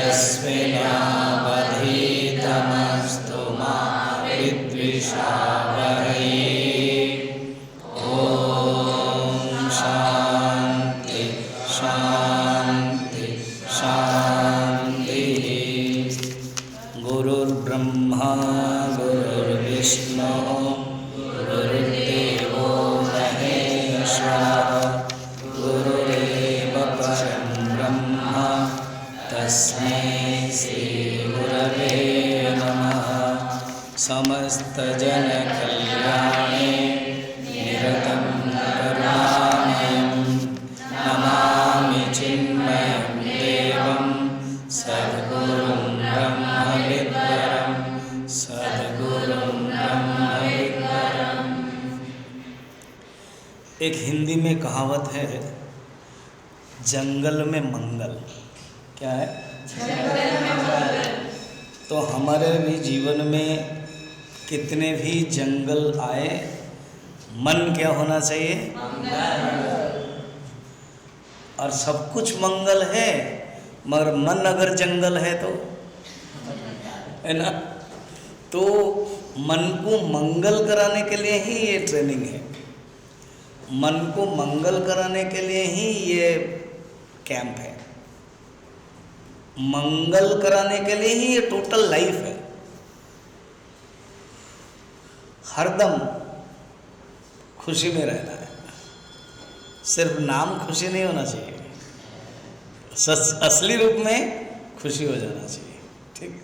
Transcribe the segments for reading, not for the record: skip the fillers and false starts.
यस्मिन्नावधीतमस्तु मा विद्विषावहै। ॐ शान्ति शान्ति शान्तिः। गुरुर्ब्रह्मा गुरुर्विष्णुः गुरुर्देवो महेश्वरः गुरुरेव परं ब्रह्म तस्मै श्रीगुरवे नमः। समस्तजनकल्याणे निरतं करुणामयं नमामि चिन्मयं देवं सद्गुरुं ब्रह्मविद्वरं सद्गुरुं ब्रह्मविद्वरम्। एक हिंदी में कहावत है, जंगल में मंगल। क्या है? जंगल में मंगल। तो हमारे भी जीवन में कितने भी जंगल आए, मन क्या होना चाहिए? मंगल। और सब कुछ मंगल है, मगर मन अगर जंगल है तो है ना। तो मन को मंगल कराने के लिए ही ये ट्रेनिंग है, मन को मंगल कराने के लिए ही ये कैंप है, मंगल कराने के लिए ही ये टोटल लाइफ है। हरदम खुशी में रहना है, सिर्फ नाम खुशी नहीं होना चाहिए, असली रूप में खुशी हो जाना चाहिए। ठीक।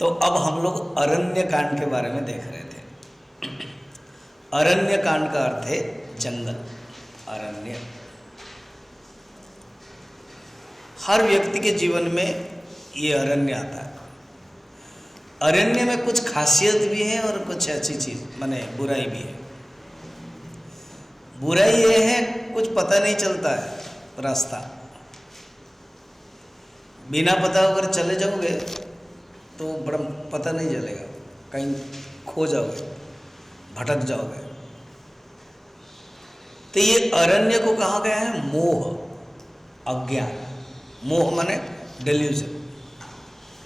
तो अब हम लोग अरण्य कांड के बारे में देख रहे थे। अरण्य कांड का अर्थ है जंगल, अरण्य। हर व्यक्ति के जीवन में ये अरण्य आता है। अरण्य में कुछ खासियत भी है और कुछ अच्छी चीज माने बुराई भी है। बुराई ये है, कुछ पता नहीं चलता है रास्ता, बिना पता अगर चले जाओगे तो बड़ा पता नहीं चलेगा, कहीं खो जाओगे, भटक जाओगे। तो ये अरण्य को कहा गया है मोह, अज्ञान। मोह माने डेल्यूजन,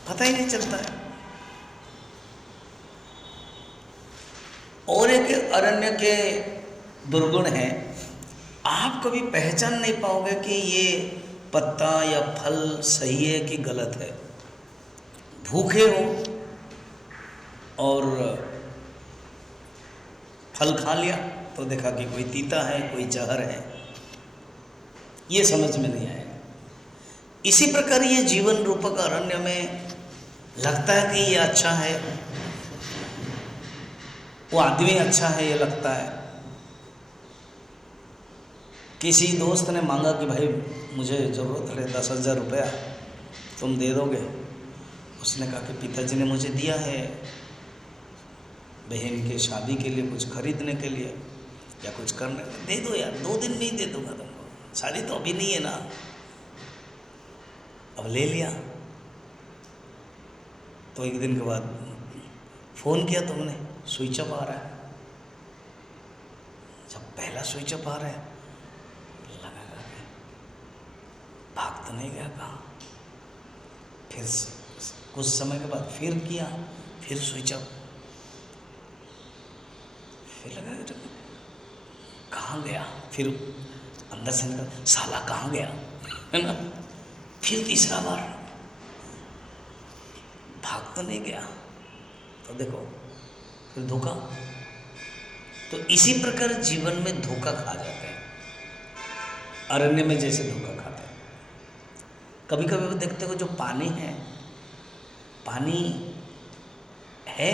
पता ही नहीं चलता है। और एक अरण्य के दुर्गुण है, आप कभी पहचान नहीं पाओगे कि ये पत्ता या फल सही है कि गलत है। भूखे हो और फल खा लिया तो देखा कि कोई तीता है, कोई जहर है, ये समझ में नहीं आएगा। इसी प्रकार ये जीवन रूपक अरण्य में लगता है कि ये अच्छा है, वो आदमी अच्छा है, ये लगता है। किसी दोस्त ने मांगा कि भाई मुझे ज़रूरत है 10,000 रुपया, तुम दे दोगे? उसने कहा कि पिताजी ने मुझे दिया है बहन के शादी के लिए, कुछ खरीदने के लिए या कुछ करने, दे दो यार, 2 दिन में ही दे दूंगा तुमको, शादी तो अभी नहीं है ना। अब ले लिया। तो एक दिन के बाद फ़ोन किया तुमने, स्विच ऑफ आ रहा है। जब पहला स्विच ऑफ आ रहा है लगा भाग तो नहीं गया कहाँ। फिर कुछ समय के बाद फिर किया, फिर स्विच ऑफ, फिर लगा कहाँ गया। फिर अंदर से निकल, साला कहाँ गया, है ना। फिर तीसरा बार भाग तो नहीं गया, तो देखो फिर धोखा। तो इसी प्रकार जीवन में धोखा खा जाते हैं, अरण्य में जैसे धोखा खाते हैं। कभी कभी वो देखते हो जो पानी है, पानी है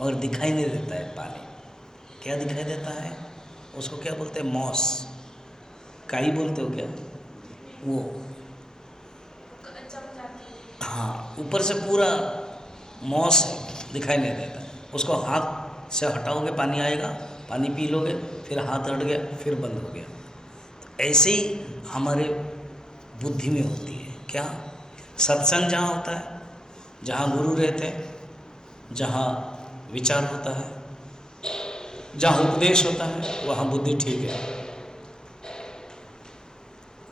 मगर दिखाई नहीं देता है। पानी क्या दिखाई देता है? उसको क्या बोलते हैं? मॉस, काई बोलते हो क्या? वो हाँ, ऊपर से पूरा मॉस है, दिखाई नहीं देता। उसको हाथ से हटाओगे पानी आएगा, पानी पी लोगे, फिर हाथ हट गया, फिर बंद हो गया। तो ऐसे ही हमारे बुद्धि में होती है। क्या? सत्संग जहाँ होता है, जहाँ गुरु रहते हैं, जहाँ विचार होता है, जहाँ उपदेश होता है, वहाँ बुद्धि ठीक है।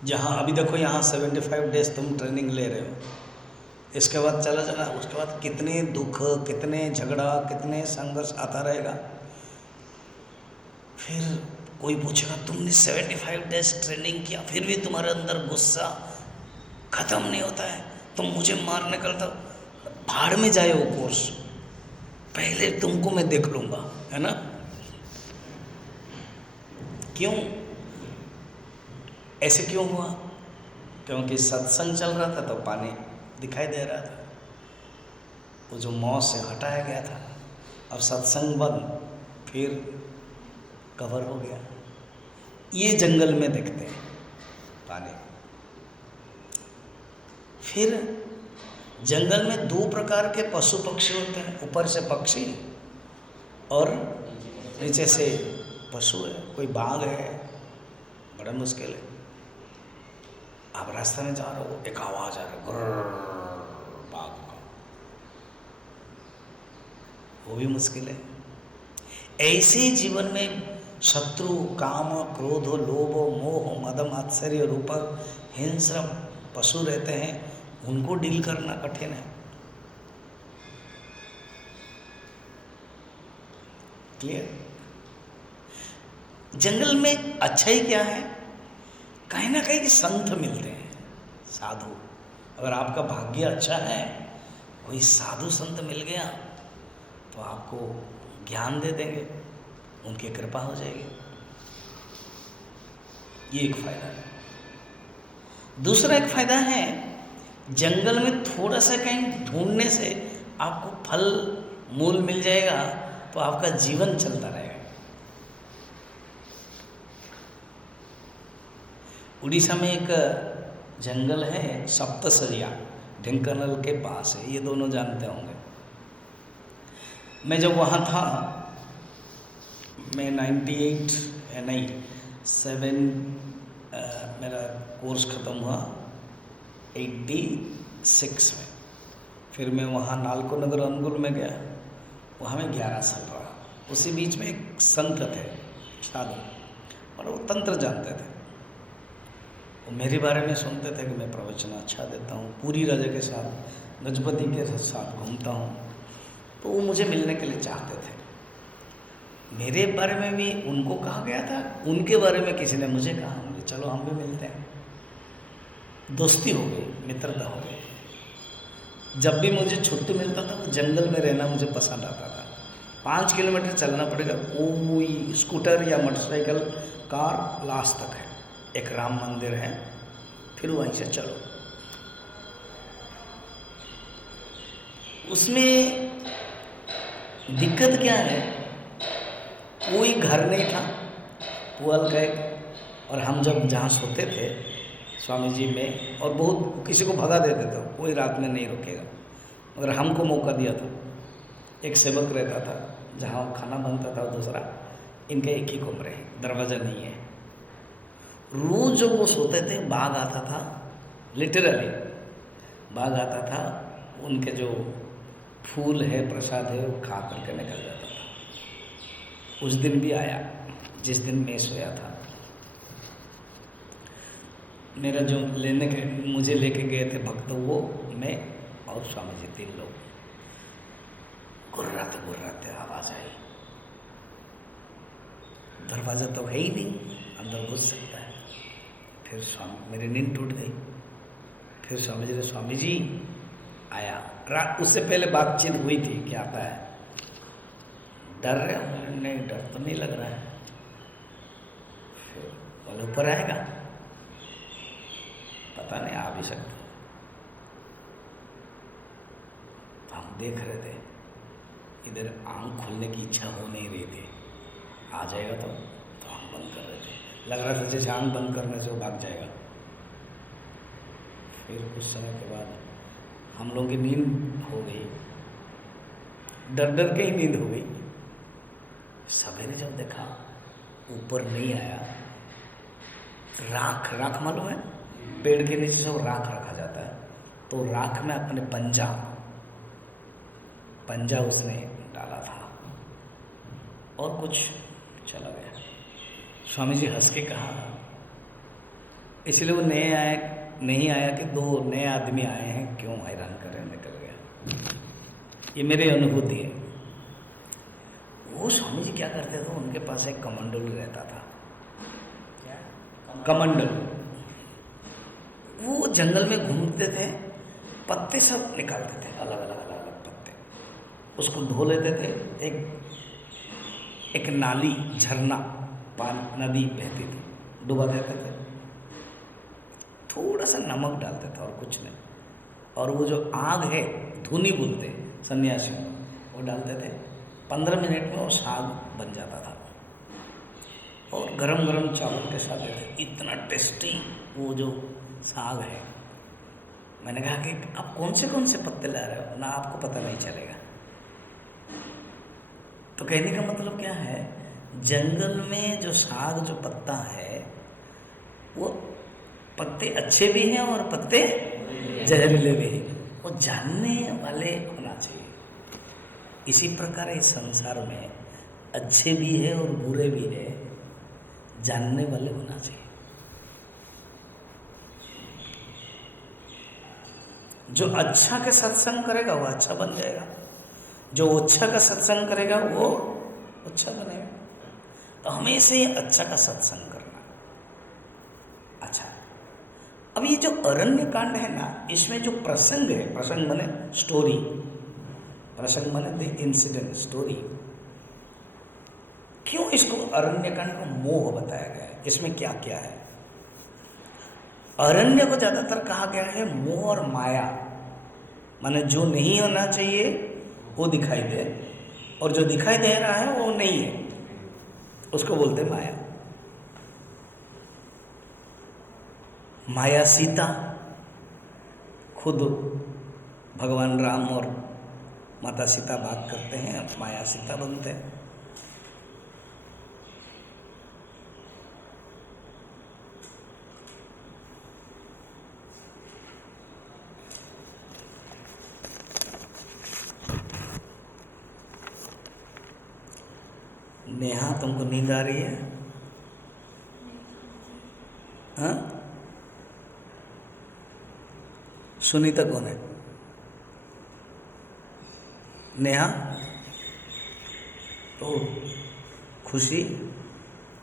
जहाँ अभी देखो यहाँ 75 डेज तुम ट्रेनिंग ले रहे हो, इसके बाद चला जाना, उसके बाद कितने दुख, कितने झगड़ा, कितने संघर्ष आता रहेगा। फिर कोई पूछेगा तुमने 75 डेज ट्रेनिंग किया फिर भी तुम्हारे अंदर गुस्सा खत्म नहीं होता है, तुम मुझे मारने निकलता। भाड़ में जाए वो कोर्स, पहले तुमको मैं देख लूंगा, है ना। क्यों ऐसे क्यों हुआ? क्योंकि सत्संग चल रहा था तो पानी दिखाई दे रहा था, वो जो मौत से हटाया गया था। अब सत्संग बंद, फिर कवर हो गया। ये जंगल में दिखते हैं पानी। फिर जंगल में दो प्रकार के पशु पक्षी होते हैं, ऊपर से पक्षी और नीचे से पशु है। कोई बाघ है, बड़ा मुश्किल है। आप रास्ते में जा रहे हो, एक आवाज आ रही है बाघ का, वो भी मुश्किल है। ऐसे जीवन में शत्रु, काम, क्रोध, लोभ, मोह, मद, मात्सर्य, रूप, हिंस्र पशु रहते हैं, उनको डील करना कठिन है। क्लियर? जंगल में अच्छा ही क्या है, कहीं ना कहीं संत मिलते हैं, साधु। अगर आपका भाग्य अच्छा है, कोई साधु संत मिल गया तो आपको ज्ञान दे देंगे, उनकी कृपा हो जाएगी। ये एक फायदा है। दूसरा एक फायदा है, जंगल में थोड़ा सा कहीं ढूंढने से आपको फल मूल मिल जाएगा, तो आपका जीवन चलता रहेगा। उड़ीसा में एक जंगल है सप्तसरिया, ढेंकानाल के पास है, ये दोनों जानते होंगे। मैं जब वहाँ था, मैं 7 मेरा कोर्स ख़त्म हुआ 86 में। फिर मैं वहाँ नालको नगर अनुगुल में गया, वहाँ मैं 11 साल रहा। उसी बीच में एक संत थे साधु, और वो तंत्र जानते थे। वो मेरे बारे में सुनते थे कि मैं प्रवचन अच्छा देता हूँ, पूरी रजा के साथ गजपति के साथ घूमता हूँ, तो वो मुझे मिलने के लिए चाहते थे। मेरे बारे में भी उनको कहा गया था, उनके बारे में किसी ने मुझे कहा, मुझे चलो हम भी मिलते हैं। दोस्ती हो गई, मित्रता हो गई। जब भी मुझे छुट्टी मिलता था, वो जंगल में रहना मुझे पसंद आता था। 5 किलोमीटर चलना पड़ेगा, कोई स्कूटर या मोटरसाइकिल, कार लास्ट तक है, एक राम मंदिर है, फिर वहीं से चलो। उसमें दिक्कत क्या है, कोई घर नहीं था, पुअल का एक, और हम जब जहाँ सोते थे स्वामी जी में, और बहुत किसी को भगा देते थे, कोई रात में नहीं रुकेगा, मगर हमको मौका दिया था। एक सेवक रहता था, जहाँ खाना बनता था, दूसरा इनके एक ही कमरे हैं, दरवाज़ा नहीं है। रोज जब वो सोते थे, बाघ आता था, लिटरली बाघ आता था, उनके जो फूल है, प्रसाद है, वो खा करके निकल जाता था। उस दिन भी आया जिस दिन मैं सोया था। मेरा जो मुझे लेके गए थे भक्त, वो मैं और स्वामी जी, 3 लोग। गुर्राते आवाज आई, दरवाज़ा तो है ही नहीं, अंदर घुस सकता है। फिर मेरी नींद टूट गई। फिर स्वामी जी आया। रात उससे पहले बातचीत हुई थी कि आता है, डर रहे हो? नहीं, डर तो नहीं लग रहा है। फिर बोले ऊपर आएगा, पता नहीं, आ भी सकता। तो हम देख रहे थे, इधर आंख खोलने की इच्छा हो नहीं रही थी, आ जाएगा तो हम बंद कर रहे थे। लग रहा था जैसे आंख बंद करने से वो भाग जाएगा। फिर कुछ समय के बाद हम लोगों की नींद हो गई, डर के ही नींद हो गई। सवेरे जब देखा, ऊपर नहीं आया, राख मालूम है, पेड़ के नीचे सब राख रखा जाता है, तो राख में अपने पंजा उसने डाला था, और कुछ चला गया। स्वामी जी हंस के कहा, इसलिए वो नहीं आया कि 2 नए आदमी आए हैं, क्यों हैरान करें, निकल गया। ये मेरी अनुभूति है। वो स्वामी जी क्या करते थे, उनके पास एक कमंडल रहता था। क्या? कमंडल। वो जंगल में घूमते थे, पत्ते सब निकालते थे, अलग अलग अलग अलग पत्ते, उसको धो लेते थे। एक नाली, झरना, पानी, नदी बहती थी, डुबा देते थे, थोड़ा सा नमक डालते थे और कुछ नहीं, और वो जो आग है, धुनी बोलते सन्यासियों, वो डालते थे। 15 मिनट में वो साग बन जाता था और गरम गरम चावल के साथ देते। इतना टेस्टी वो जो साग है। मैंने कहा कि आप कौन से पत्ते ला रहे हो ना, आपको पता नहीं चलेगा। तो कहने का मतलब क्या है, जंगल में जो साग, जो पत्ता है, वो पत्ते अच्छे भी हैं और पत्ते जहरीले भी हैं, वो जानने वाले होना चाहिए। इसी प्रकार इस संसार में अच्छे भी है और बुरे भी है, जानने वाले होना चाहिए। जो अच्छा का सत्संग करेगा वो अच्छा बन जाएगा, जो अच्छा का सत्संग करेगा वो अच्छा बनेगा। तो हमेशा ही अच्छा का सत्संग करना। अच्छा, अब ये जो अरण्य कांड है ना, इसमें जो प्रसंग है, प्रसंग माने स्टोरी, प्रसंग माने द इंसिडेंट, स्टोरी। क्यों इसको अरण्य कांड को मोह बताया गया है? इसमें क्या क्या है? अरण्य को ज्यादातर कहा गया है मोह और माया, माने जो नहीं होना चाहिए वो दिखाई दे, और जो दिखाई दे रहा है वो नहीं है, उसको बोलते माया। माया सीता, खुद भगवान राम और माता सीता बात करते हैं, माया सीता बनते हैं। नेहा, तुमको नींद आ रही है? हाँ? सुनीता कौन है? नेहा तो खुशी,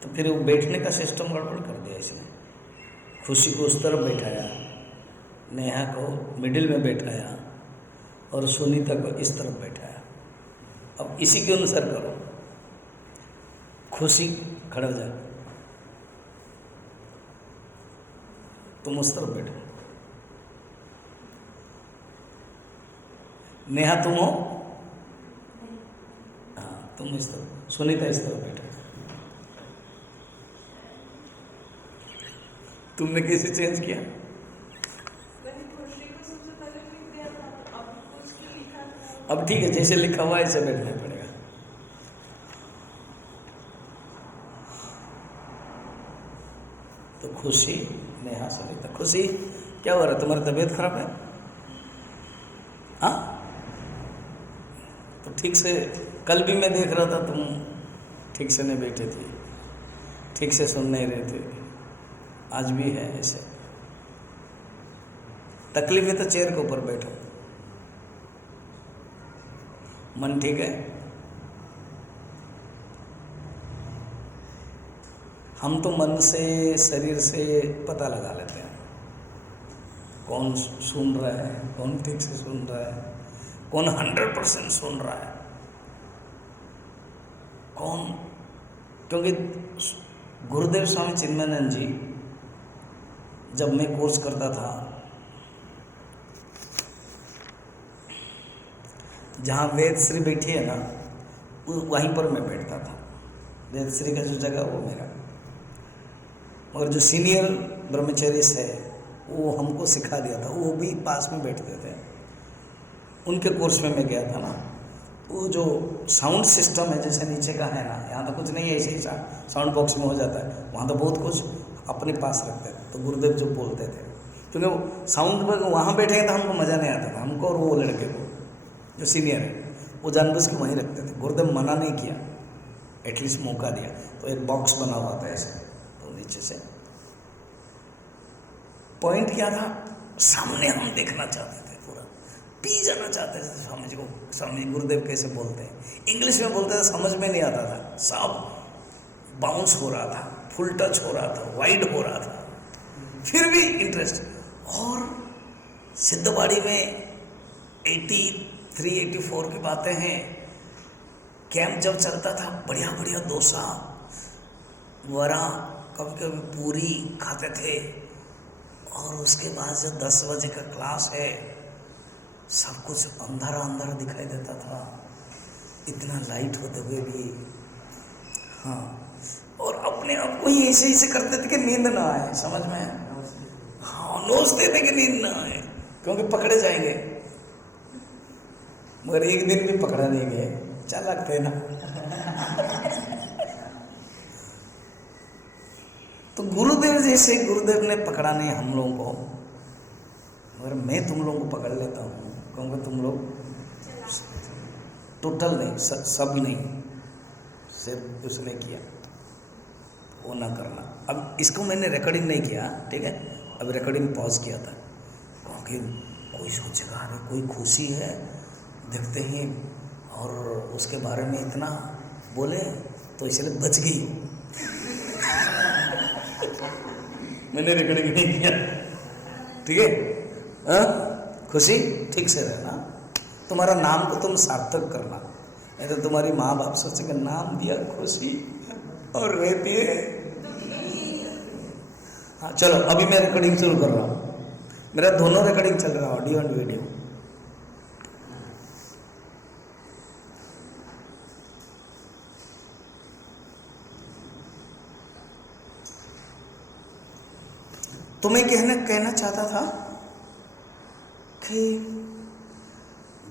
तो फिर वो बैठने का सिस्टम गड़बड़ कर दिया इसने। खुशी को उस तरफ बैठाया, नेहा को मिडिल में बैठाया और सुनीता को इस तरफ बैठाया। अब इसी के अनुसार करो। खुशी खड़ा हो जा, तुम उस तरफ बैठो। नेहा तुम हो? हाँ, तुम इस तरफ, सुनीता इस तरफ बैठो। तुमने कैसे चेंज किया? अब ठीक है, जैसे लिखा हुआ है ऐसे बैठना पड़ेगा। तो खुशी, नेहा, सुनीता। खुशी, क्या हो रहा है? तुम्हारी तबीयत खराब है? हाँ, तो ठीक से, कल भी मैं देख रहा था तुम ठीक से नहीं बैठे थे, ठीक से सुन नहीं रहे थे, आज भी है ऐसे। तकलीफ है तो चेयर के ऊपर बैठो। मन ठीक है? हम तो मन से, शरीर से पता लगा लेते हैं कौन सुन रहा है, कौन ठीक से सुन रहा है, कौन 100% सुन रहा है, कौन। क्योंकि गुरुदेव स्वामी चिन्मयानंद जी, जब मैं कोर्स करता था, जहाँ वेदश्री बैठी है ना, वहीं पर मैं बैठता था। वेदश्री का जो जगह वो मेरा, और जो सीनियर ब्रह्मचर्य है वो हमको सिखा दिया था, वो भी पास में बैठते थे। उनके कोर्स में मैं गया था ना, वो जो साउंड सिस्टम है, जैसे नीचे का है ना, यहाँ तो कुछ नहीं है, ऐसे ही साउंड बॉक्स में हो जाता है, वहाँ तो बहुत कुछ अपने पास रखते थे। तो गुरुदेव जो बोलते थे, क्योंकि वो साउंड में वहाँ बैठे तो हमको मज़ा नहीं आता था, हमको और वो लड़के को जो सीनियर है, वो जानबूझ के वहीं रखते थे। गुरुदेव मना नहीं किया, एटलीस्ट मौका दिया। तो एक बॉक्स बना हुआ था ऐसे, तो नीचे से पॉइंट क्या था, सामने हम देखना चाहते थे, पूरा पी जाना चाहते थे स्वामी जी को। स्वामी जी गुरुदेव कैसे बोलते हैं, इंग्लिश में बोलते थे, समझ में नहीं आता था, सब बाउंस हो रहा था, फुल टच हो रहा था, वाइड हो रहा था, फिर भी इंटरेस्ट। और सिद्धवाड़ी में 83-84 की बातें हैं, कैंप जब चलता था, बढ़िया बढ़िया डोसा, वड़ा, कभी कभी पूरी खाते थे। और उसके बाद जो 10 बजे का क्लास है, सब कुछ अंधारा अंधारा दिखाई देता था, इतना लाइट होते हुए भी। हाँ, और अपने आप को ही ऐसे ऐसे करते थे कि नींद ना आए, समझ में? हाँ, नोचते थे कि नींद ना आए, क्योंकि पकड़े जाएंगे। मगर एक दिन भी पकड़ा नहीं गए, चालाक थे ना। तो गुरुदेव जैसे गुरुदेव ने पकड़ा नहीं हम लोगों को, मगर मैं तुम लोगों को पकड़ लेता हूँ, क्योंकि तुम लोग टोटल नहीं, सब नहीं, सिर्फ उसने किया, वो ना करना। अब इसको मैंने रिकॉर्डिंग नहीं किया, ठीक है, अब रिकॉर्डिंग पॉज किया था, क्योंकि कोई सोचेगा अरे कोई खुशी है देखते ही और उसके बारे में इतना बोले, तो इसलिए बच गई। मैंने रिकॉर्डिंग नहीं किया, ठीक है। खुशी ठीक से रहना, तुम्हारा नाम को तुम सार्थक करना, नहीं तो तुम्हारी माँ बाप सोचेंगे नाम दिया खुशी और रहती है। हाँ चलो, अभी मैं रिकॉर्डिंग शुरू कर रहा हूँ, मेरा दोनों रिकॉर्डिंग चल रहा है, ऑडियो एंड वीडियो। तो मैं कहना चाहता था कि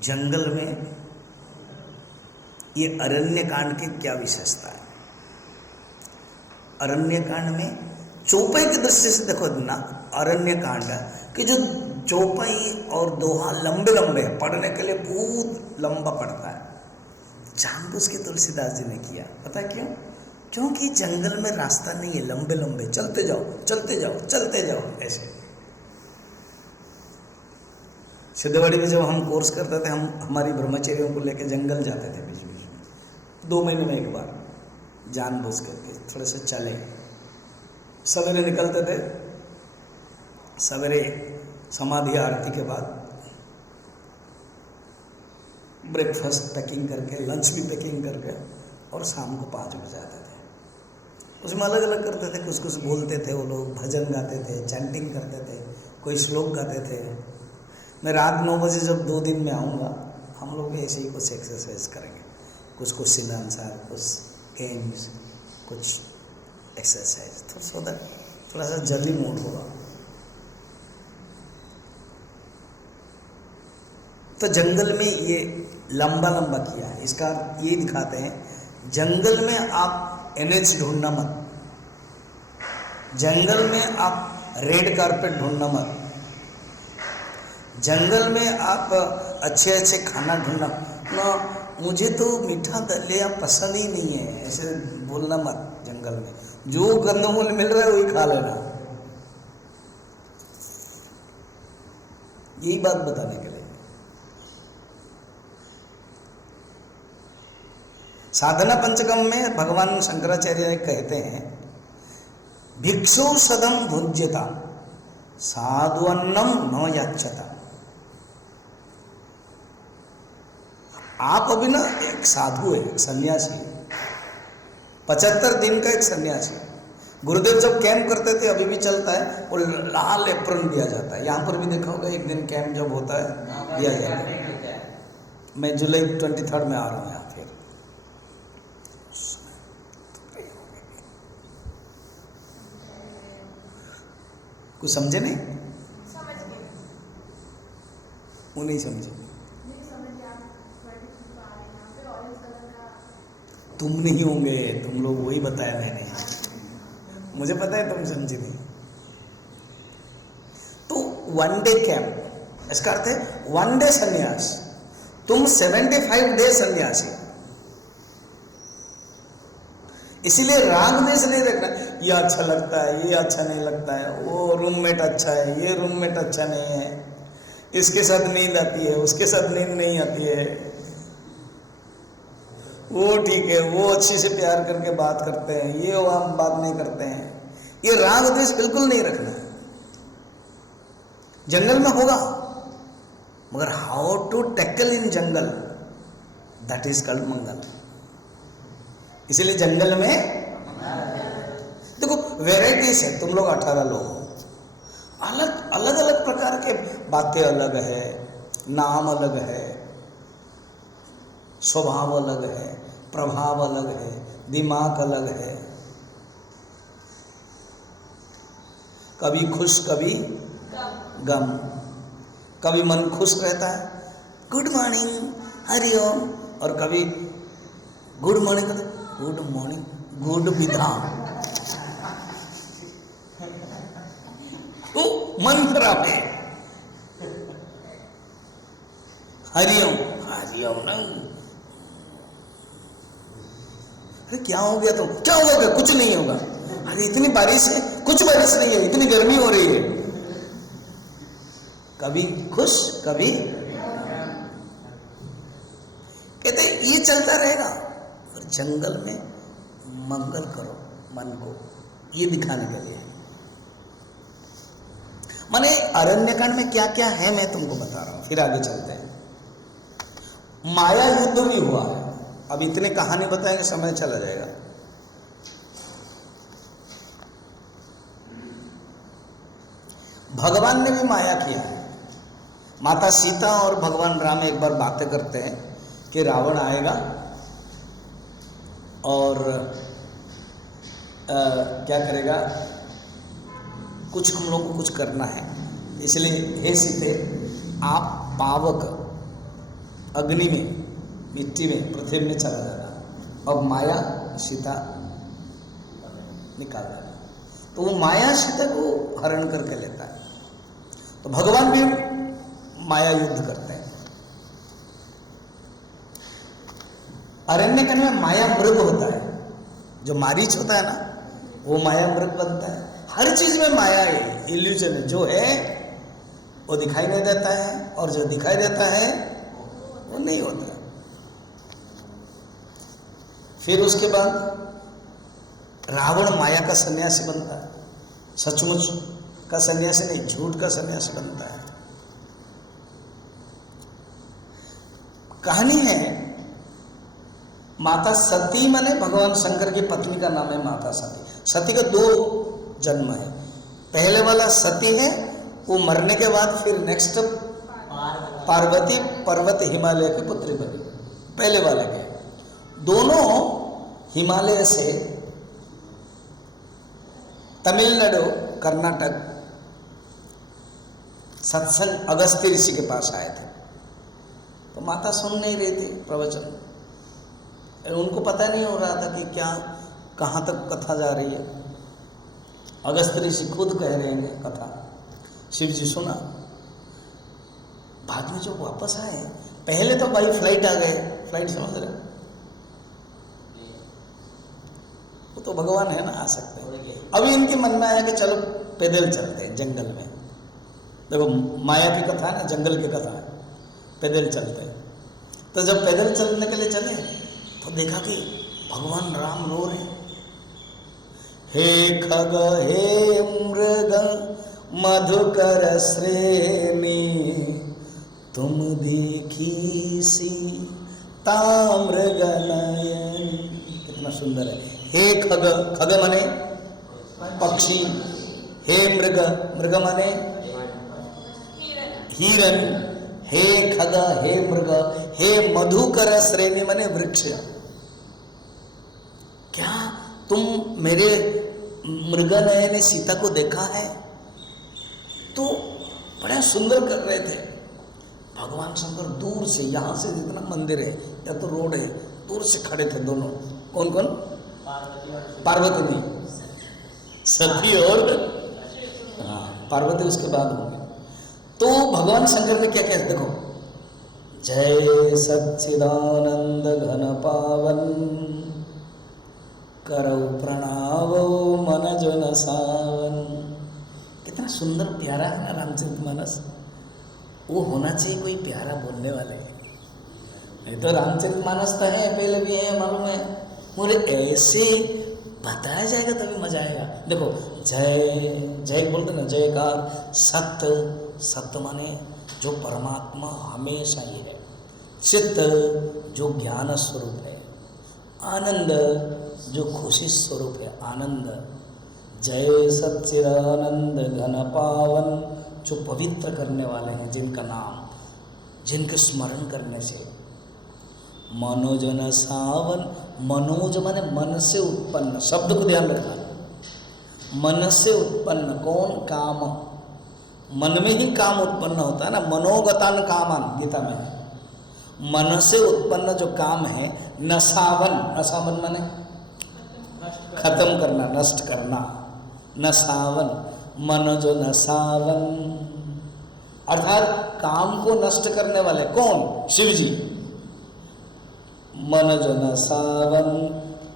जंगल में ये अरण्य कांड की क्या विशेषता है। अरण्य कांड में चौपाई की दृष्टि से देखो ना, अरण्य कांड कि जो चौपाई और दोहा लंबे लंबे है, पढ़ने के लिए बहुत लंबा पड़ता है, जानबूझ के तुलसीदास जी ने किया। पता है क्यों? क्योंकि जंगल में रास्ता नहीं है, लंबे लंबे चलते जाओ चलते जाओ चलते जाओ ऐसे। सिद्धवाड़ी में जब हम कोर्स करते थे, हम हमारी ब्रह्मचर्यों को लेकर जंगल जाते थे बीच बीच में, 2 महीने में एक बार जानबूझ करके थोड़े से चले। सवेरे निकलते थे, सवेरे समाधि आरती के बाद ब्रेकफास्ट पैकिंग करके, लंच भी पैकिंग करके, और शाम को 5 बजे आते थे। उसमें अलग अलग करते थे, कुछ कुछ बोलते थे वो लोग, भजन गाते थे, चैंटिंग करते थे, कोई श्लोक गाते थे। मैं रात 9 बजे जब 2 दिन में आऊँगा, हम लोग भी ऐसे ही कुछ एक्सरसाइज करेंगे, कुछ क्वेश्चन आंसर, कुछ गेम्स, कुछ एक्सरसाइज, तो सो दैट थोड़ा सा जल्दी मूड होगा। तो जंगल में ये लंबा लंबा किया है, इसका ये दिखाते हैं, जंगल में आप NH ढूंढना मत, जंगल में आप रेड कारपेट ढूंढना मत, जंगल में आप अच्छे अच्छे खाना ढूंढना ना, मुझे तो मीठा दलिया पसंद ही नहीं है, ऐसे बोलना मत। जंगल में जो कंदमूल मिल रहा है वही खा लेना, यही बात बताने के लिए। साधना पंचकम में भगवान शंकराचार्य कहते हैं, भिक्षु सदम भुज्यता साधुअन्नम न याच्यता। आप अभी ना एक साधु है, एक सन्यासी है, 75 दिन का एक सन्यासी है। गुरुदेव जब कैंप करते थे, अभी भी चलता है, वो लाल एप्रन दिया जाता है। यहाँ पर भी देखा होगा, एक दिन कैंप जब होता है दिया जाता है। मैं जुलाई 23 में आ रहा हूँ यहाँ फिर। कुछ समझे नहीं? समझ गए। वो नहीं समझे। तुम नहीं होंगे, तुम लोग, वही बताया मैंने, मुझे पता है तुम समझे नहीं। तो 1 डे कैंप, इसका अर्थ है 1 डे संन्यास। तुम 75 डे सन्यासी। इसीलिए राग द्वेष नहीं रखना, ये अच्छा लगता है, ये अच्छा नहीं लगता है, वो रूममेट अच्छा है, ये रूममेट अच्छा नहीं है, इसके साथ नींद आती है, उसके साथ नींद नहीं आती है, वो ठीक है, वो अच्छे से प्यार करके बात करते हैं, ये हम बात नहीं करते हैं। ये राग द्वेष बिल्कुल नहीं रखना है। जंगल में होगा, मगर how to tackle in jungle, that is called मंगल। इसलिए जंगल में देखो वेराइटीज है, तुम लोग 18 लोग हो, अलग अलग अलग प्रकार के बातें अलग है, नाम अलग है, स्वभाव अलग है, प्रभाव अलग है, दिमाग अलग है, कभी खुश कभी गम, कभी मन खुश रहता है, गुड मॉर्निंग हरिओम, और कभी गुड मॉर्निंग गुड विधान, तो मन खराब है। हरिओम हरिओम ना, अरे क्या हो गया, तो क्या होगा, कुछ नहीं होगा, अरे इतनी बारिश है, कुछ बारिश नहीं है, इतनी गर्मी हो रही है, कभी खुश कभी, कहते ये चलता रहेगा। और जंगल में मंगल करो मन को, ये दिखाने के लिए। माने अरण्यकांड में क्या क्या है मैं तुमको बता रहा हूं, फिर आगे चलते हैं। माया युद्ध भी हुआ है, अब इतने कहानी बताएंगे समय चला जाएगा। भगवान ने भी माया किया है। माता सीता और भगवान राम एक बार बातें करते हैं कि रावण आएगा और क्या करेगा, कुछ हम लोग को कुछ करना है, इसलिए हे सीते आप पावक अग्नि में, मिट्टी में, पृथ्वी में चला जाना और माया सीता निकाल देना। तो वो माया सीता को हरण करके लेता है। तो भगवान भी माया युद्ध करते हैं। अरण्यकांड में माया मृग होता है, जो मारीच होता है ना, वो माया मृग बनता है। हर चीज में माया है, इल्यूजन है, जो है वो दिखाई नहीं देता है और जो दिखाई देता है वो नहीं होता। फिर उसके बाद रावण माया का सन्यासी बनता है, सचमुच का सन्यासी नहीं, झूठ का सन्यासी बनता है। कहानी है, माता सती माने भगवान शंकर की पत्नी का नाम है माता सती। सती का 2 जन्म है, पहले वाला सती है, वो मरने के बाद फिर नेक्स्ट पार्वती पर्वत हिमालय की पुत्री बनी, पहले वाले के। दोनों हिमालय से तमिलनाडु कर्नाटक सत्संग अगस्त्य ऋषि के पास आए थे। तो माता सुन नहीं रही थी प्रवचन, उनको पता नहीं हो रहा था कि क्या कहाँ तक कथा जा रही है। अगस्त्य ऋषि खुद कह रहे हैं कथा, शिव जी सुना। बाद में जो वापस आए, पहले तो बाई फ्लाइट आ गए, फ्लाइट समझ रहे, वो तो भगवान है ना, आ सकते हैं। अभी इनके मन में आया कि चलो पैदल चलते हैं जंगल में। देखो माया की कथा है ना, जंगल की कथा है, पैदल चलते हैं। तो जब पैदल चलने के लिए चले तो देखा कि भगवान राम रो रहे, हे खग हे मृग मधुकर श्रेणी तुम देखी सी ताम्रग नयनी। कितना सुंदर है। हे खग, खग माने पक्षी, हे मृग, मृग माने हिरन, हे खग हे मृग, हे मधुकर श्रेणी माने वृक्ष। क्या तुम मेरे मृगनयन ने सीता को देखा है? तो बड़ा सुंदर कर रहे थे। भगवान शंकर दूर से, यहाँ से जितना मंदिर है या तो रोड है, दूर से खड़े थे दोनों। कौन कौन? पार्वती नहीं, सती और हाँ पार्वती उसके बाद होंगे। तो भगवान शंकर ने क्या क्या देखो, जय सच्चिदानंद घन पावन करौ प्रणावो मन जो न सावन। कितना सुंदर प्यारा है ना रामचरितमानस। वो होना चाहिए कोई प्यारा बोलने वाले। नहीं तो रामचरितमानस तो है, पहले भी है, मालूम है, मुझे ऐसे बताया जाएगा तभी मजा आएगा। देखो, जय जय बोलते ना, जयकार। सत्य, सत्य माने जो परमात्मा हमेशा ही है। चित्त जो ज्ञान स्वरूप है। आनंद जो खुशी स्वरूप है, आनंद। जय सच्चिदानंद घन पावन, जो पवित्र करने वाले हैं, जिनका नाम, जिनके स्मरण करने से। मनोज न सावन, मनोज माने मन से उत्पन्न, शब्द को ध्यान रखना। मन से उत्पन्न कौन? काम। मन में ही काम उत्पन्न होता है ना, मनोगतान कामान गीता में है। मन से उत्पन्न जो काम है, नसावन, नसावन माने खत्म करना, नष्ट करना, नसावन, मन जो नसावन, अर्थात काम को नष्ट करने वाले कौन? शिव जी। मन जो नसावन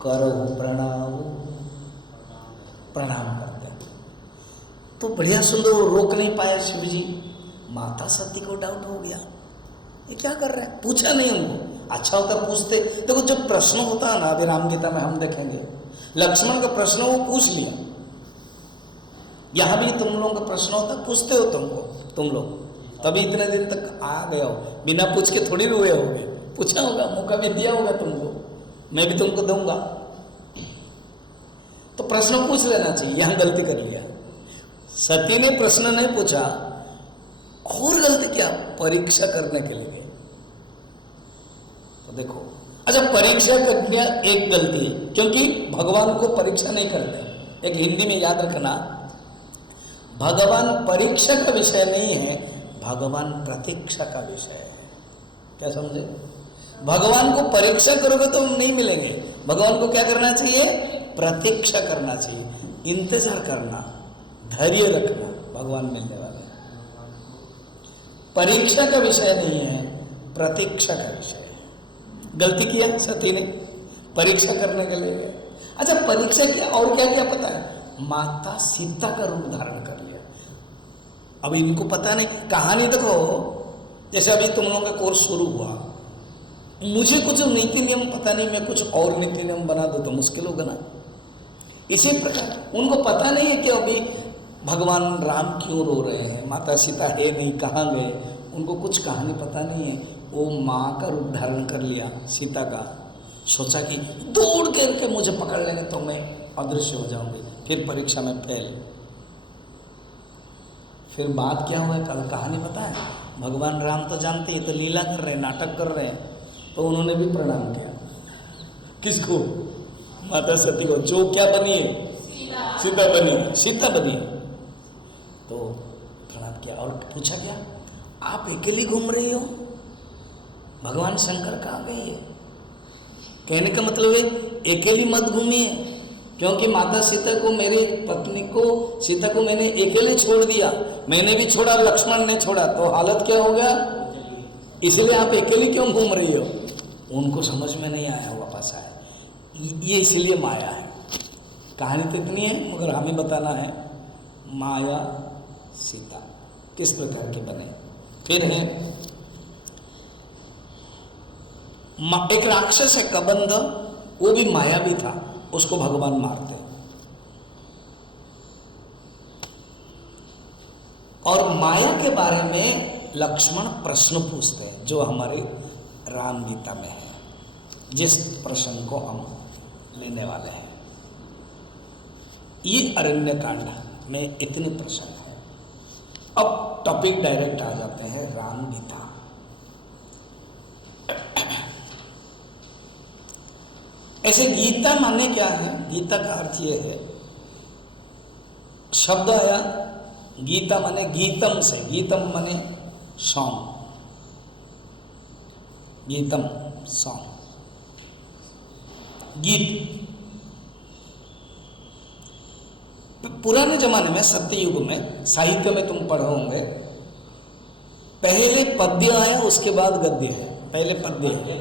करहु प्रणाम, प्रणाम करते हैं। तो बढ़िया सुंदर, वो रोक नहीं पाए शिव जी। माता सती को डाउट हो गया, ये क्या कर रहे हैं? पूछा नहीं उनको। अच्छा होता पूछते। देखो, जब प्रश्न होता है ना, अभी रामगीता में हम देखेंगे, लक्ष्मण का प्रश्न वो पूछ लिया। यहां भी तुम लोगों का प्रश्न होता, पूछते हो तुम लोग, तभी इतने दिन तक आ गए हो। बिना पूछ के थोड़ी रुए होगे, पूछा होगा, मौका भी दिया होगा तुमको, मैं भी तुमको दूंगा। तो प्रश्न पूछ लेना चाहिए। यहां गलती कर लिया, सती ने प्रश्न नहीं पूछा, और गलती क्या? परीक्षा करने के लिए। तो देखो, अच्छा, परीक्षा करने एक गलती, क्योंकि भगवान को परीक्षा नहीं करते। एक हिंदी में याद रखना, भगवान परीक्षा का विषय नहीं है, भगवान प्रतीक्षा का विषय है। क्या समझे? भगवान को परीक्षा करोगे तो नहीं मिलेंगे। भगवान को क्या करना चाहिए? प्रतीक्षा करना चाहिए, इंतजार करना, धैर्य रखना, भगवान मिलने वाले। परीक्षा का विषय नहीं है, प्रतीक्षा का विषय है। गलती किया सती ने, परीक्षा करने के लिए गए। अच्छा, परीक्षा किया और क्या क्या पता है? माता सीता का रूप धारण कर लिया। अब इनको पता नहीं, कहानी देखो, जैसे अभी तुम लोगों का कोर्स शुरू हुआ, मुझे कुछ नीति नियम पता नहीं, मैं कुछ और नीति नियम बना दूं तो मुश्किल होगा ना। इसी प्रकार उनको पता नहीं है कि अभी भगवान राम क्यों रो रहे हैं, माता सीता है नहीं, कहाँ गए, उनको कुछ कहानी पता नहीं है। वो माँ का रूप धारण कर लिया सीता का, सोचा कि दौड़ करके मुझे पकड़ लेंगे तो मैं अदृश्य हो जाऊंगी, फिर परीक्षा में फेल। फिर बात क्या हुआ, कल कहानी पता है? भगवान राम तो जानते हैं, तो लीला कर रहे हैं, नाटक कर रहे हैं, तो उन्होंने भी प्रणाम किया। किसको? माता सती को, जो क्या बनी है? सीता बनी, सीता बनी। तो प्रणाम किया और पूछा क्या, आप अकेली घूम रही हो, भगवान शंकर कहाँ गए है? कहने का मतलब है अकेली मत घूमिए, क्योंकि माता सीता को, मेरी पत्नी को, सीता को मैंने अकेले छोड़ दिया, मैंने भी छोड़ा, लक्ष्मण ने छोड़ा, तो हालत क्या हो गया? इसलिए आप अकेली क्यों घूम रही हो? उनको समझ में नहीं आया, वापस आए। ये इसलिए माया है। कहानी तो इतनी है, मगर हमें बताना है माया सीता किस प्रकार के बने। फिर है एक राक्षस है कबंध, वो भी मायावी था, उसको भगवान मारते। और माया के बारे में लक्ष्मण प्रश्न पूछते हैं, जो हमारे राम गीता में है, जिस प्रश्न को हम लेने वाले हैं। ये अरण्य कांड में इतने प्रश्न हैं। अब टॉपिक डायरेक्ट आ जाते हैं, राम गीता। ऐसे गीता माने क्या है? गीता का अर्थ यह है, शब्द आया गीता माने गीतम से, गीतम माने सॉन्ग, गीतम सॉन्ग, गीत। पुराने जमाने में, सत्ययुग में, साहित्य में तुम पढ़े होंगे, पहले पद्य आया, उसके बाद गद्य है। पहले पद्य है,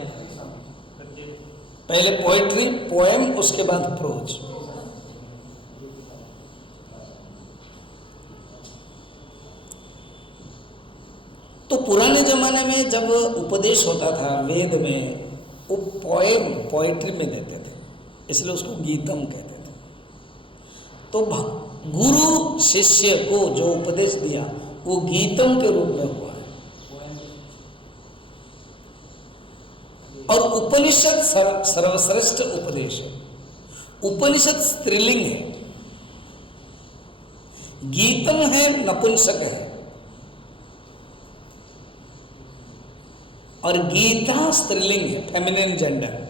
पहले पोएट्री, पोएम, उसके बाद प्रोज। तो पुराने जमाने में जब उपदेश होता था वेद में, वो पोएम, पोएट्री में देते थे, इसलिए उसको गीतम कहते थे। तो गुरु शिष्य को जो उपदेश दिया वो गीतम के रूप में हुआ है। और उपनिषद सर्वश्रेष्ठ उपदेश है। उपनिषद स्त्रीलिंग है, गीतम है नपुंसक है, और गीता स्त्रीलिंग है, फेमिनिन जेंडर।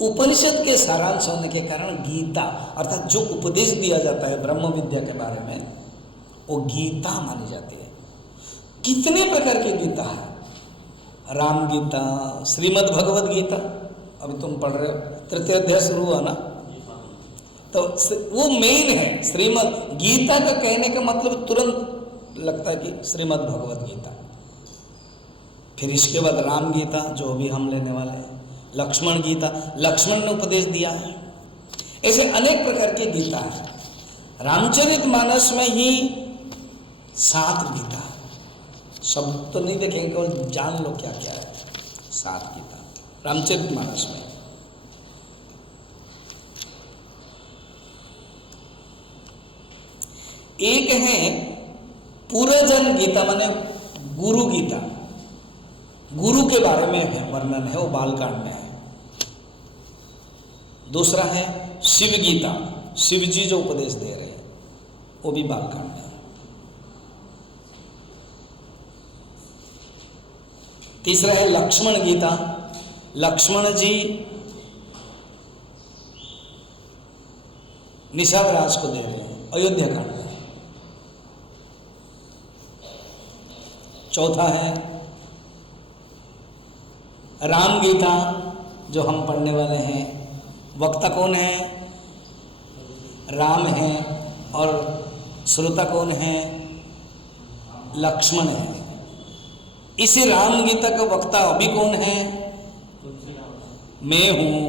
उपनिषद के सारांश होने के कारण गीता अर्थात जो उपदेश दिया जाता है ब्रह्म विद्या के बारे में, वो गीता मानी जाती है। कितने प्रकार की गीता है? राम गीता, श्रीमद् भगवद गीता, अभी तुम पढ़ रहे हो, तृतीय अध्याय शुरू हुआ ना, तो वो मेन है। श्रीमद् गीता का कहने का मतलब तुरंत लगता है कि श्रीमद् भगवद गीता। फिर इसके बाद राम गीता जो अभी हम लेने वाले हैं, लक्ष्मण गीता, लक्ष्मण ने उपदेश दिया है। ऐसे अनेक प्रकार की गीता है। रामचरितमानस में ही 7 गीता है। शब्द तो नहीं देखेंगे, केवल जान लो क्या क्या है। 7 गीता रामचरितमानस में। एक है पुरजन गीता, माने गुरु गीता, गुरु के बारे में है, वर्णन है, वो बालकांड में है। दूसरा है शिव गीता, शिव जी जो उपदेश दे रहे हैं, वो भी बालकांड में है। तीसरा है लक्ष्मण गीता, लक्ष्मण जी निषाद राज को दे रहे हैं, अयोध्या कांड में। चौथा है राम गीता जो हम पढ़ने वाले हैं। वक्ता कौन है? राम है, और श्रोता कौन है? लक्ष्मण है। इसी राम गीता का वक्ता अभी कौन है? मैं हूं,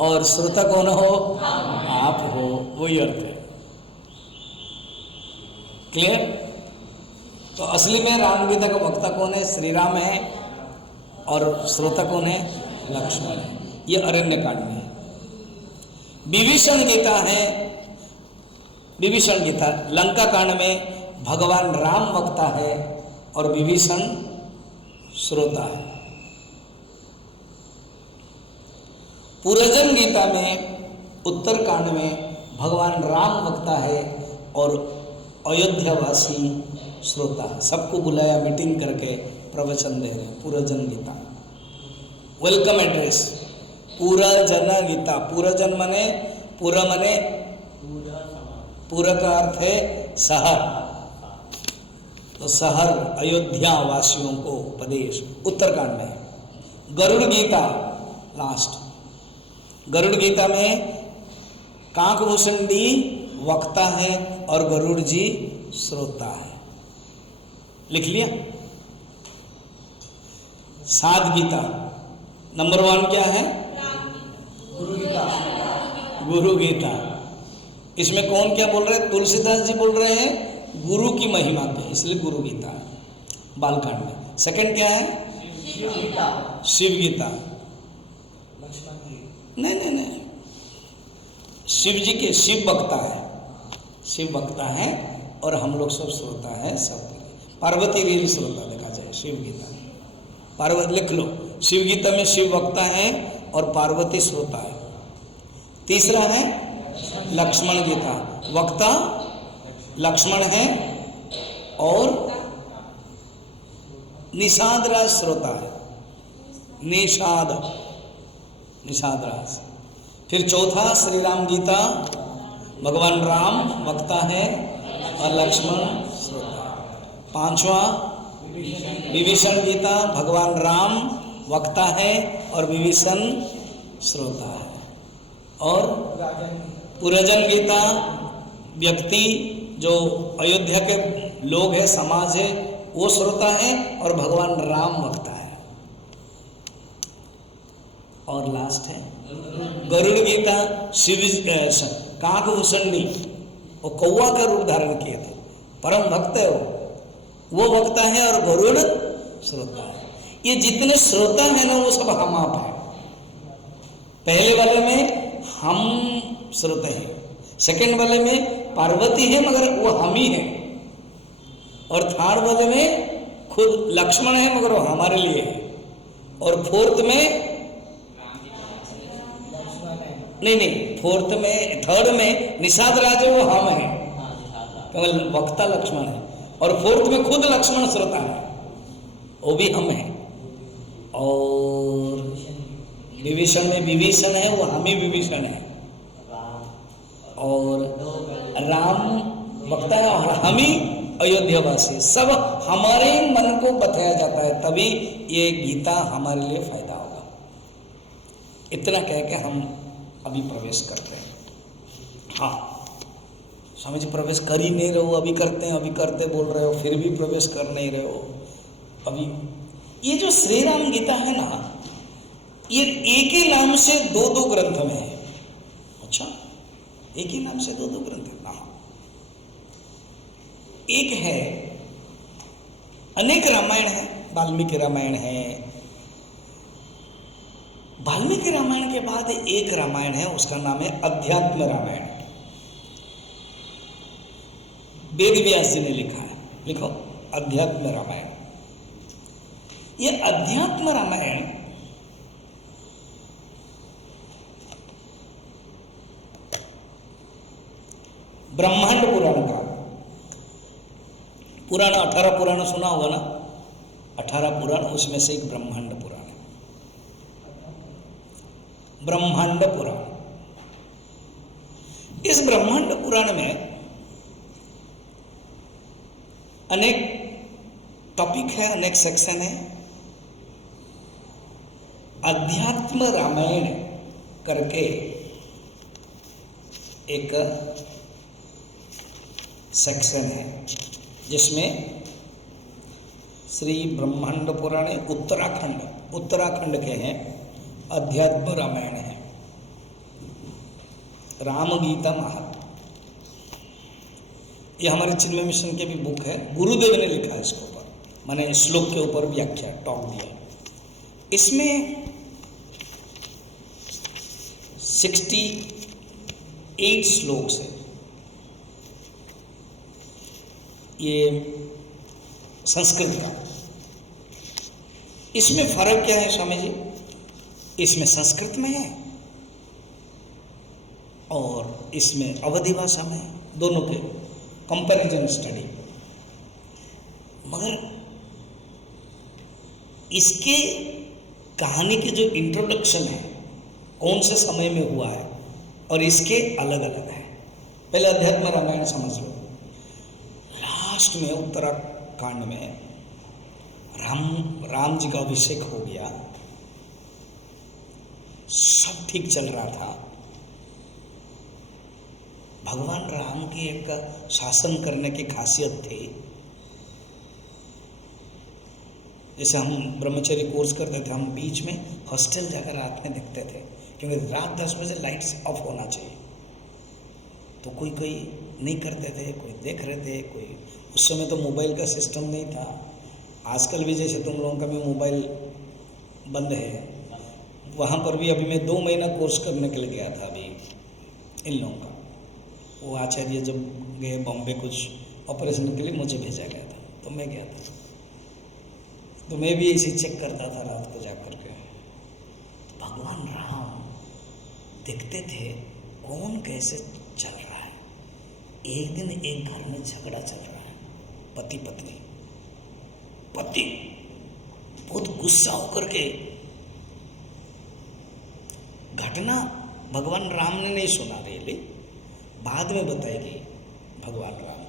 और श्रोता कौन हो? आप हो। वही अर्थ है। क्लियर? तो असली में राम गीता का वक्ता कौन है? श्री राम है, और श्रोता कौन है? लक्ष्मण है। ये अरण्य कांड में है। विभीषण गीता है, विभीषण गीता लंका कांड में भगवान राम वक्ता है और विभीषण श्रोता है। पुरजन गीता में उत्तर कांड में भगवान राम वक्ता है और अयोध्यावासी श्रोता है। सबको बुलाया, मीटिंग करके प्रवचन दे रहे हैं। पुरजन गीता, वेलकम एड्रेस, पुरजन गीता। पुरजन मने, पुर मने पूरा का अर्थ है शहर, तो शहर अयोध्या वासियों को उपदेश उत्तरकांड में। गरुड़ गीता लास्ट, गरुड़ गीता में काकभूषणी वक्ता है और गरुड़ जी श्रोता है। लिख लिया? 7 गीता। नंबर 1 क्या है? गुरु गीता। गुरु गीता। इसमें कौन क्या बोल रहे हैं? तुलसीदास जी बोल रहे हैं गुरु की महिमा पे, इसलिए गुरु गीता बालकांड में। सेकंड क्या है? शिव गीता। शिव गीता। नहीं, शिव जी के, शिव वक्ता है, शिव वक्ता है और हम लोग सब श्रोता है। सब पार्वती रील श्रोता देखा जाए। शिव गीता, पार्वती लिख लो। शिव गीता में शिव वक्ता है और पार्वती श्रोता है। तीसरा है लक्ष्मण गीता, वक्ता लक्ष्मण है और निषाद राज श्रोता है। निषाद, निषाद राज। फिर चौथा श्री राम गीता, भगवान राम वक्ता है और लक्ष्मण श्रोता है। 5वां विभीषण गीता, भगवान राम वक्ता है और विभीषण श्रोता है। और पुरजन गीता, व्यक्ति जो अयोध्या के लोग हैं, समाज है, वो श्रोता है और भगवान राम वक्ता है। और लास्ट है गरुड़ गीता, शिव काकभूषणी और कौवा का रूप धारण किए थे। परम भक्त है वो वक्ता है और गरुड़ श्रोता है। ये जितने श्रोता है ना वो सब हम आप है। पहले वाले में हम श्रोते हैं, सेकंड वाले में पार्वती है मगर वो हम ही है, और थर्ड वाले में खुद लक्ष्मण है मगर वो हमारे लिए है, और फोर्थ में नहीं फोर्थ में थर्ड में निषाद राज है, वो हम है, केवल वक्ता लक्ष्मण है, और फोर्थ में खुद लक्ष्मण श्रोता है, वो भी हम है, और विभीषण में विभीषण है, वो हम ही विभीषण है, और राम वक्ता है और हम ही अयोध्यावासी। सब हमारे मन को बताया जाता है, तभी ये गीता हमारे लिए फायदा होगा। इतना कह के हम अभी प्रवेश करते हैं। हाँ स्वामी जी, प्रवेश कर ही नहीं रहे हो, अभी करते हैं, अभी करते बोल रहे हो, फिर भी प्रवेश कर नहीं रहे हो। अभी ये जो श्री राम गीता है ना, ये एक ही नाम से दो ग्रंथ में है। अच्छा, एक ही नाम से दो ग्रंथ है। हाँ, एक है, अनेक रामायण है, वाल्मीकि रामायण है, वाल्मीकि रामायण के बाद एक रामायण है, उसका नाम है अध्यात्म रामायण। वेद व्यास जी ने लिखा है, लिखो अध्यात्म रामायण। ये अध्यात्म रामायण ब्रह्मांड पुराण का पुराण, 18 पुराण सुना होगा ना, 18 पुराण, उसमें से एक ब्रह्मांड पुराण है। ब्रह्मांड पुराण, इस ब्रह्मांड पुराण में अनेक टॉपिक है, अनेक सेक्शन है। अध्यात्म रामायण करके एक सेक्शन है, जिसमें श्री ब्रह्मांड पुराण उत्तराखंड के हैं, अध्यात्म रामायण है, राम गीता महात्म्य। ये हमारे चिन्मय मिशन के भी बुक है, गुरुदेव ने लिखा है इसके ऊपर, मैंने श्लोक के ऊपर व्याख्या टॉक दिया। इसमें 68 श्लोक से ये संस्कृत का। इसमें फर्क क्या है स्वामी जी? इसमें संस्कृत में है और इसमें अवधि भाषा में है, दोनों के कंपैरिजन स्टडी। मगर इसके कहानी के जो इंट्रोडक्शन है, कौन से समय में हुआ है, और इसके अलग अलग है। पहले अध्यात्म रामायण समझ लो। लास्ट में उत्तराखंड में राम जी का अभिषेक हो गया, सब ठीक चल रहा था। भगवान राम की एक शासन करने की खासियत थी। जैसे हम ब्रह्मचर्य कोर्स करते थे, हम बीच में हॉस्टल जाकर रात में देखते थे, क्योंकि रात 10 बजे लाइट्स ऑफ होना चाहिए। तो कोई नहीं करते थे, कोई देख रहे थे, कोई। उस समय तो मोबाइल का सिस्टम नहीं था। आजकल भी जैसे तुम लोगों का भी मोबाइल बंद है, वहाँ पर भी अभी मैं 2 महीना कोर्स करने के लिए गया था अभी इन लोगों का। वो आचार्य जब गए बॉम्बे कुछ ऑपरेशन के लिए, मुझे भेजा गया था, तो मैं गया था। तो मैं भी इसे चेक करता था रात को जाकर के। तो भगवान राम देखते थे कौन कैसे चल रहा है। एक दिन एक घर में झगड़ा चल रहा है, पति पत्नी। पति बहुत गुस्सा होकर के, घटना भगवान राम ने नहीं सुना रियली, बाद में बताएगी भगवान राम।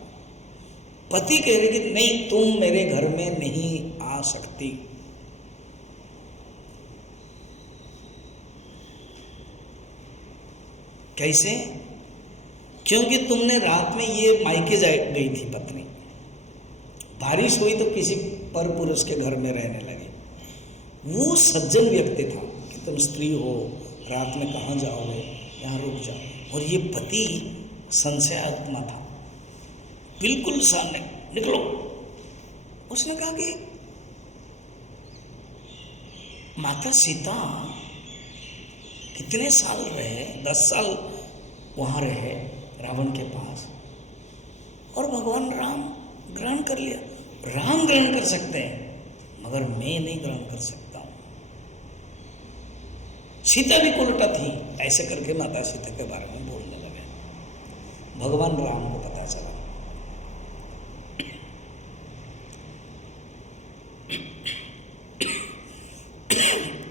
पति कह रहे कि नहीं, तुम मेरे घर में नहीं आ सकती। कैसे? क्योंकि तुमने रात में ये मायके गई थी पत्नी, बारिश हुई तो किसी पर पुरुष के घर में रहने लगी। वो सज्जन व्यक्ति था, तुम स्त्री हो, रात में कहाँ जाओगे, यहाँ रुक जाओ। और ये पति संशयात्मा था, बिल्कुल सामने, निकलो। उसने कहा कि माता सीता कितने साल रहे, 10 साल वहाँ रहे रावण के पास, और भगवान राम ग्रहण कर लिया। राम ग्रहण कर सकते हैं मगर मैं नहीं ग्रहण कर सकता हूँ। सीता भी उल्टा थी, ऐसे करके माता सीता के बारे में बोलने लगे। भगवान राम को पता चला।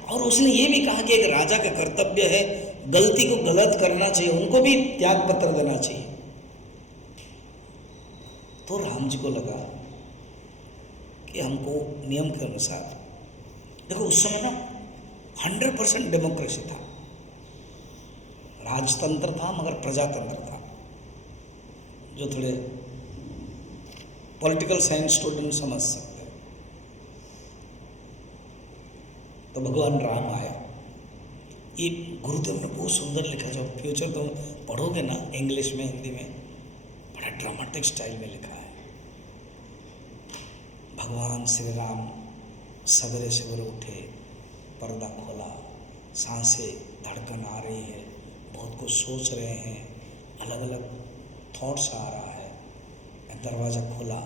और उसने ये भी कहा कि एक राजा का कर्तव्य है गलती को गलत करना चाहिए, उनको भी त्याग पत्र देना चाहिए। तो राम जी को लगा कि हमको नियम के अनुसार, देखो उस समय ना 100% डेमोक्रेसी था, राजतंत्र था मगर प्रजातंत्र था। जो थोड़े पॉलिटिकल साइंस स्टूडेंट समझ सकते हैं। तो भगवान राम आए। ये गुरुदेव ने बहुत सुंदर लिखा, जब फ्यूचर तुम पढ़ोगे ना इंग्लिश में, हिंदी में, बड़ा ड्रामेटिक स्टाइल में लिखा है। भगवान श्री राम सवेरे सवेरे उठे, पर्दा खोला, सांसें धड़कन आ रही है, बहुत कुछ सोच रहे हैं, अलग अलग थॉट्स आ रहा है। दरवाज़ा खोला,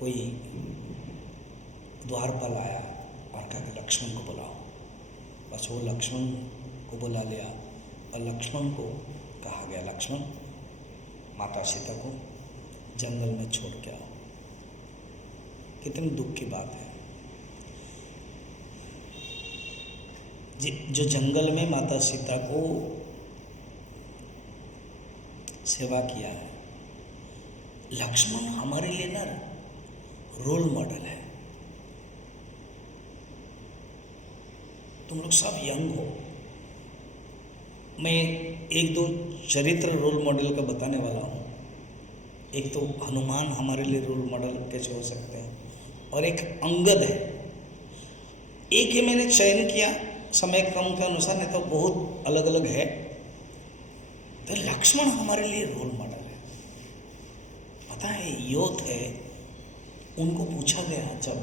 कोई द्वारपाल आया और कहा कि लक्ष्मण को बुलाओ। बस वो लक्ष्मण को बुला लिया और लक्ष्मण को कहा गया, लक्ष्मण माता सीता को जंगल में छोड़ के आओ। कितनी दुख की बात है। जो जंगल में माता सीता को सेवा किया है, लक्ष्मण हमारे लिए ना रोल मॉडल है। तुम लोग सब यंग हो, मैं एक दो चरित्र रोल मॉडल का बताने वाला हूँ। एक तो हनुमान हमारे लिए रोल मॉडल कैसे हो सकते हैं, और एक अंगद है। एक ही मैंने चयन किया समय कम के अनुसार, नहीं तो बहुत अलग अलग है। तो लक्ष्मण हमारे लिए रोल मॉडल है। पता है, यूथ है, उनको पूछा गया जब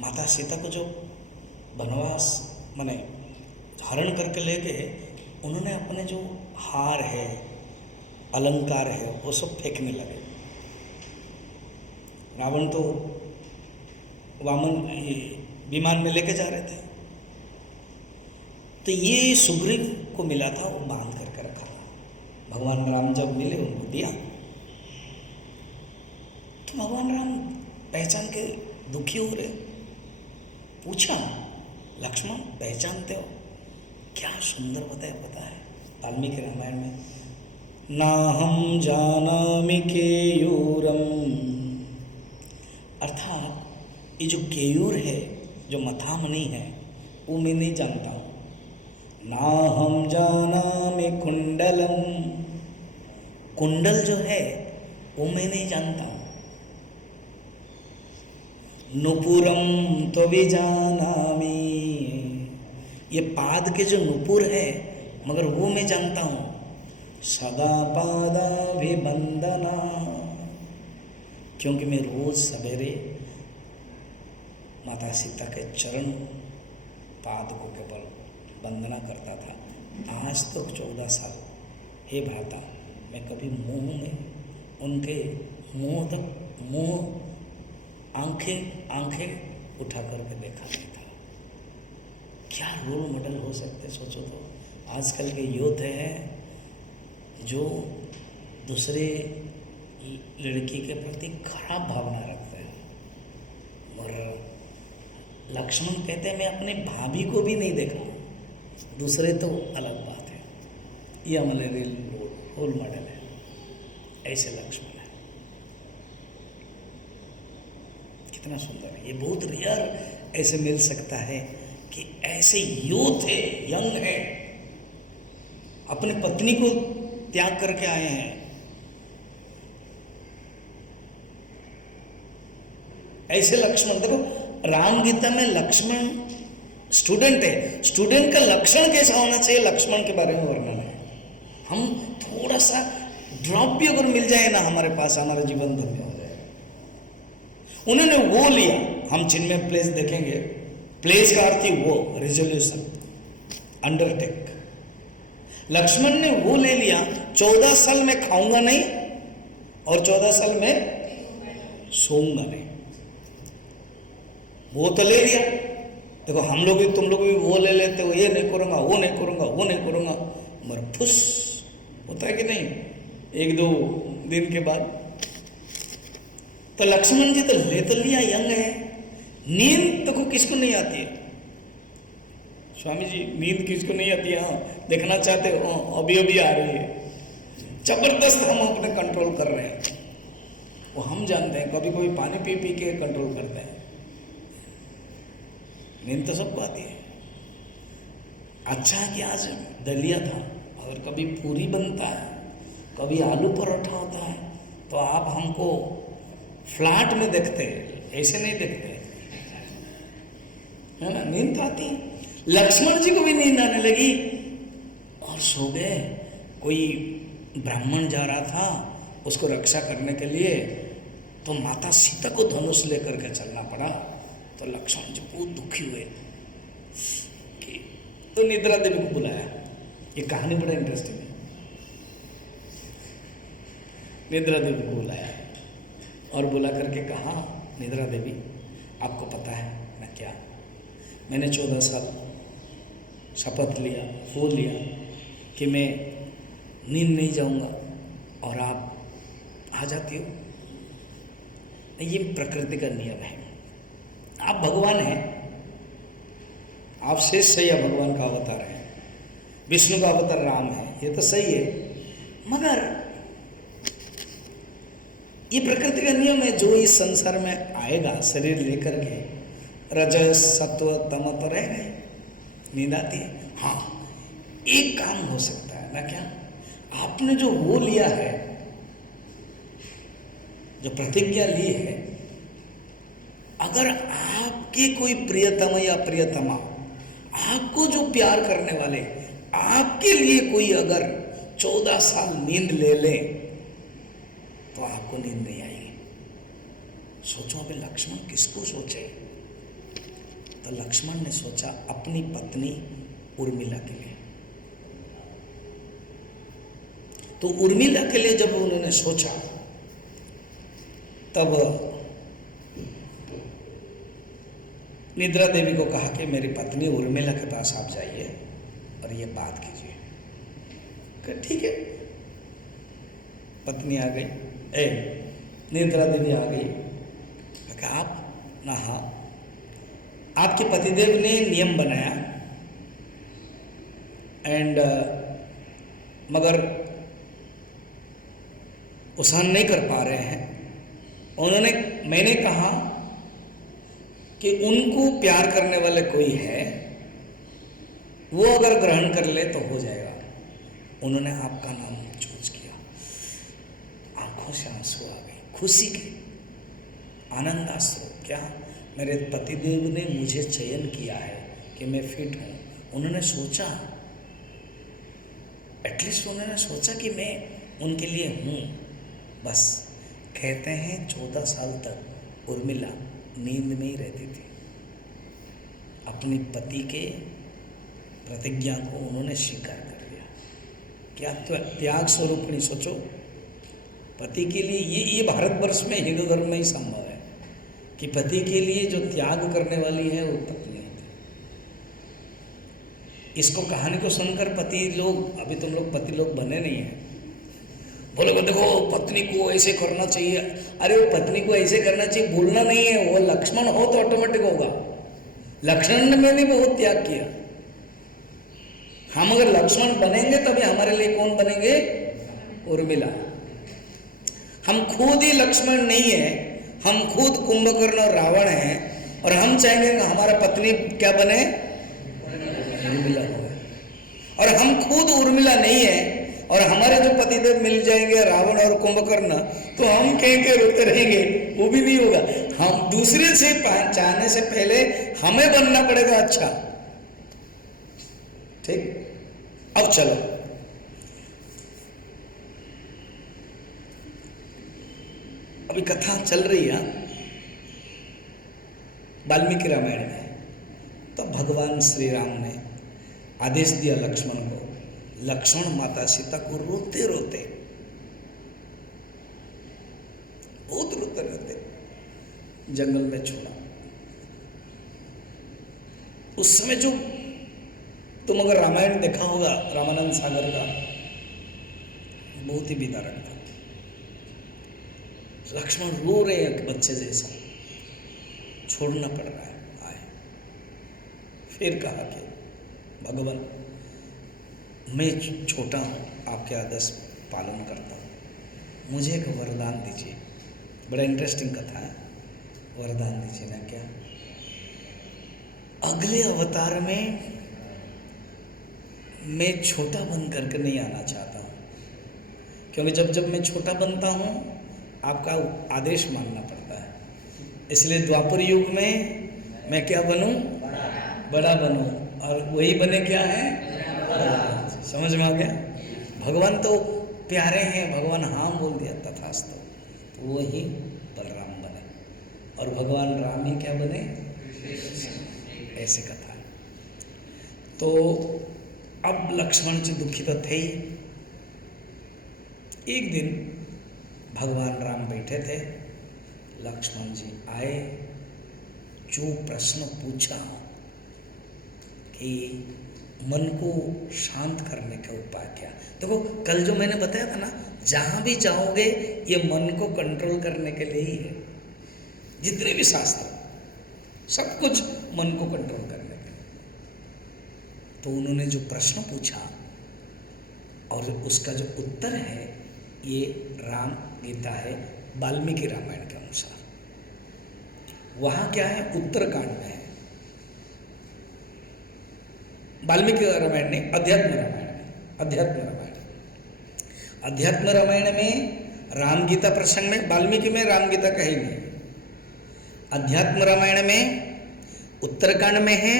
माता सीता को जो वनवास माने हरण करके ले गए, उन्होंने अपने जो हार है, अलंकार है, वो सब फेंकने लगे। रावण तो वामन विमान में लेके जा रहे थे, तो ये सुग्रीव को मिला था, वो बांध करके रखा था। भगवान राम जब मिले उनको दिया, तो भगवान राम पहचान के दुखी हो रहे। पूछा, लक्ष्मण पहचानते हो? क्या सुंदर बताया, पता है वाल्मीकि रामायण में, नाहं जानामि केयूरम, अर्थात ये जो केयूर है, जो मथामणि है, वो मैं नहीं जानता हूँ। नाहं जानामि कुंडलम, कुंडल जो है वो मैं नहीं जानता हूँ। नुपुरम तो भी जानामि, ये पाद के जो नुपुर है मगर वो मैं जानता हूँ। सदा पादाभिवंदना, क्योंकि मैं रोज सवेरे माता सीता के चरण पाद को केवल वंदना करता था। आज तक 14 साल, हे भ्राता, मैं कभी मुंह में उनके मुंह तक आंखें उठा करके देखा नहीं था। क्या रोल मॉडल हो सकते, सोचो तो। आजकल के यूथ हैं जो दूसरे लड़की के प्रति खराब भावना रखते हैं। और लक्ष्मण कहते हैं, मैं अपने भाभी को भी नहीं देखा, दूसरे तो अलग बात है। ये हमारे रोल मॉडल है, ऐसे लक्ष्मण है। कितना सुंदर है। ये बहुत रेयर ऐसे मिल सकता है कि ऐसे यूथ है, यंग है, अपने पत्नी को त्याग करके आए हैं। ऐसे लक्ष्मण, देखो राम गीता में लक्ष्मण स्टूडेंट है, स्टूडेंट का लक्षण कैसा होना चाहिए, लक्ष्मण के बारे में वर्णन है। हम थोड़ा सा ड्रॉप भी अगर मिल जाए ना हमारे पास, हमारा जीवन धन्य हो जाए। उन्होंने वो लिया, हम चिन्ह में प्लेस देखेंगे, प्लेस का अर्थ ही वो रिजोल्यूशन, अंडरटेक। लक्ष्मण ने वो ले लिया, 14 साल में खाऊंगा नहीं और 14 साल में सोऊंगा नहीं, वो तो ले लिया। देखो हम लोग भी, तुम लोग भी वो ले लेते हो, ये नहीं करूंगा, वो नहीं करूंगा, वो नहीं करूंगा, मगर फुस होता है कि नहीं 1-2 दिन के बाद। तो लक्ष्मण जी तो ले तो लिया, यंग है, नींद देखो किसको नहीं आती है स्वामी जी, नींद किसको नहीं आती है? हाँ, देखना चाहते हो, अभी अभी आ रही है, जबरदस्त हम अपने कंट्रोल कर रहे हैं, वो हम जानते हैं। कभी कभी पानी पी पी के कंट्रोल करते हैं, नींद तो सबको आती है। अच्छा है कि आज दलिया था, अगर कभी पूरी बनता है, कभी आलू परोठा होता है, तो आप हमको फ्लैट में देखते, ऐसे नहीं देखते, है ना? नींद तो आती है। लक्ष्मण जी को भी नींद आने लगी और सो गए। कोई ब्राह्मण जा रहा था उसको रक्षा करने के लिए, तो माता सीता को धनुष लेकर के चलना पड़ा। तो लक्ष्मण जी बहुत दुखी हुए कि तो निद्रा देवी को बुलाया। ये कहानी बड़ा इंटरेस्टिंग है। निद्रा देवी को बुलाया और बुला करके कहा, निद्रा देवी आपको पता है मैं क्या, मैंने 14 साल शपथ लिया, वो लिया कि मैं नींद नहीं जाऊंगा और आप आ जाती हो। ये प्रकृति का नियम है। आप भगवान हैं, आप शेष या भगवान का अवतार है, विष्णु का अवतार राम है, ये तो सही है, मगर ये प्रकृति का नियम है। जो इस संसार में आएगा शरीर लेकर के, रजस सत्व तम तो रहेगा, नींद आती है। हाँ, एक काम हो सकता है ना, क्या आपने जो वो लिया है, जो प्रतिज्ञा ली है, अगर आपके कोई प्रियतम या प्रियतमा, आपको जो प्यार करने वाले, आपके लिए कोई अगर 14 साल नींद ले ले तो आपको नींद नहीं आएगी। सोचो अभी लक्ष्मण किसको सोचे? तो लक्ष्मण ने सोचा अपनी पत्नी उर्मिला के लिए। तो उर्मिला के लिए जब उन्होंने सोचा, तब निद्रा देवी को कहा कि मेरी पत्नी उर्मिला के पास आप जाइए और ये बात कीजिए। कि ठीक है। पत्नी आ गई, निद्रा देवी आ गई। कहा आप ना, हाँ, आपके पतिदेव ने नियम बनाया एंड मगर वो सहन नहीं कर पा रहे हैं। मैंने कहा कि उनको प्यार करने वाले कोई है, वो अगर ग्रहण कर ले तो हो जाएगा। उन्होंने आपका नाम चूज किया। आंखों से आंसू आ गए, खुशी के, आनंदाश्रु। क्या? मेरे पतिदेव ने मुझे चयन किया है कि मैं फिट हूँ। उन्होंने सोचा, एटलीस्ट उन्होंने सोचा कि मैं उनके लिए हूँ। बस कहते हैं 14 साल तक उर्मिला नींद में ही रहती थी। अपनी पति के प्रतिज्ञा को उन्होंने स्वीकार कर लिया। क्या त्याग स्वरूपणी, सोचो, पति के लिए ये भारतवर्ष में हिंदू धर्म में ही संभव है कि पति के लिए जो त्याग करने वाली है वो पत्नी होती है। इसको कहानी को सुनकर पति लोग, अभी तुम लोग पति लोग बने नहीं हैं, बोले देखो पत्नी को ऐसे करना चाहिए। अरे वो पत्नी को ऐसे करना चाहिए बोलना नहीं है, वो लक्ष्मण हो तो ऑटोमेटिक होगा। लक्ष्मण ने भी बहुत त्याग किया। हम अगर लक्ष्मण बनेंगे तभी हमारे लिए कौन बनेंगे? उर्मिला। हम खुद ही लक्ष्मण नहीं है, हम खुद कुंभकर्ण और रावण हैं, और हम चाहेंगे कि हमारा पत्नी क्या बने? उर्मिला हो। और हम खुद उर्मिला नहीं है और हमारे जो पतिदेव मिल जाएंगे रावण और कुंभकर्ण, तो हम कहेंगे रोते रहेंगे, वो भी नहीं होगा। हम दूसरे से चाहने से पहले हमें बनना पड़ेगा अच्छा, ठीक, अब चलो अभी कथा चल रही है वाल्मीकि रामायण में। तो भगवान श्री राम ने आदेश दिया लक्ष्मण को, लक्ष्मण माता सीता को रोते रोते, बहुत रोते रोते जंगल में छोड़ा। उस समय जो तुम अगर रामायण देखा होगा रामानंद सागर का, बहुत ही विदारक था। लक्ष्मण रो रहे हैं बच्चे जैसा, छोड़ना पड़ रहा है। आए फिर कहा कि भगवान मैं छोटा हूँ, आपके आदेश पालन करता हूँ, मुझे एक वरदान दीजिए। बड़ा इंटरेस्टिंग कथा है। वरदान दीजिए ना, क्या? अगले अवतार में मैं छोटा बन करके नहीं आना चाहता हूँ, क्योंकि जब जब मैं छोटा बनता हूँ आपका आदेश मानना पड़ता है। इसलिए द्वापर युग में मैं क्या बनूं? बड़ा बनूं, और वही बने क्या है? बड़ा। समझ में आ गया? भगवान तो प्यारे हैं, भगवान हाँ बोल दिया तथास्तु, तो वही बलराम बने, और भगवान राम ही क्या बने? ऐसे कथा है। तो अब लक्ष्मण जी दुखी तो थे ही। एक दिन भगवान राम बैठे थे, लक्ष्मण जी आए, जो प्रश्न पूछा कि मन को शांत करने का उपाय क्या। देखो कल जो मैंने बताया था ना, जहां भी जाओगे ये मन को कंट्रोल करने के लिए ही है। जितने भी शास्त्र सब कुछ मन को कंट्रोल करने के लिए। तो उन्होंने जो प्रश्न पूछा और उसका जो उत्तर है, ये राम गीता है वाल्मीकि रामायण के अनुसार। वहां क्या है? उत्तरकांड में है। वाल्मीकि रामायण नहीं, अध्यात्म रामायण में। अध्यात्म रामायण में राम गीता प्रसंग में, वाल्मीकि में राम गीता कहीं नहीं। अध्यात्म रामायण में उत्तरकांड में है,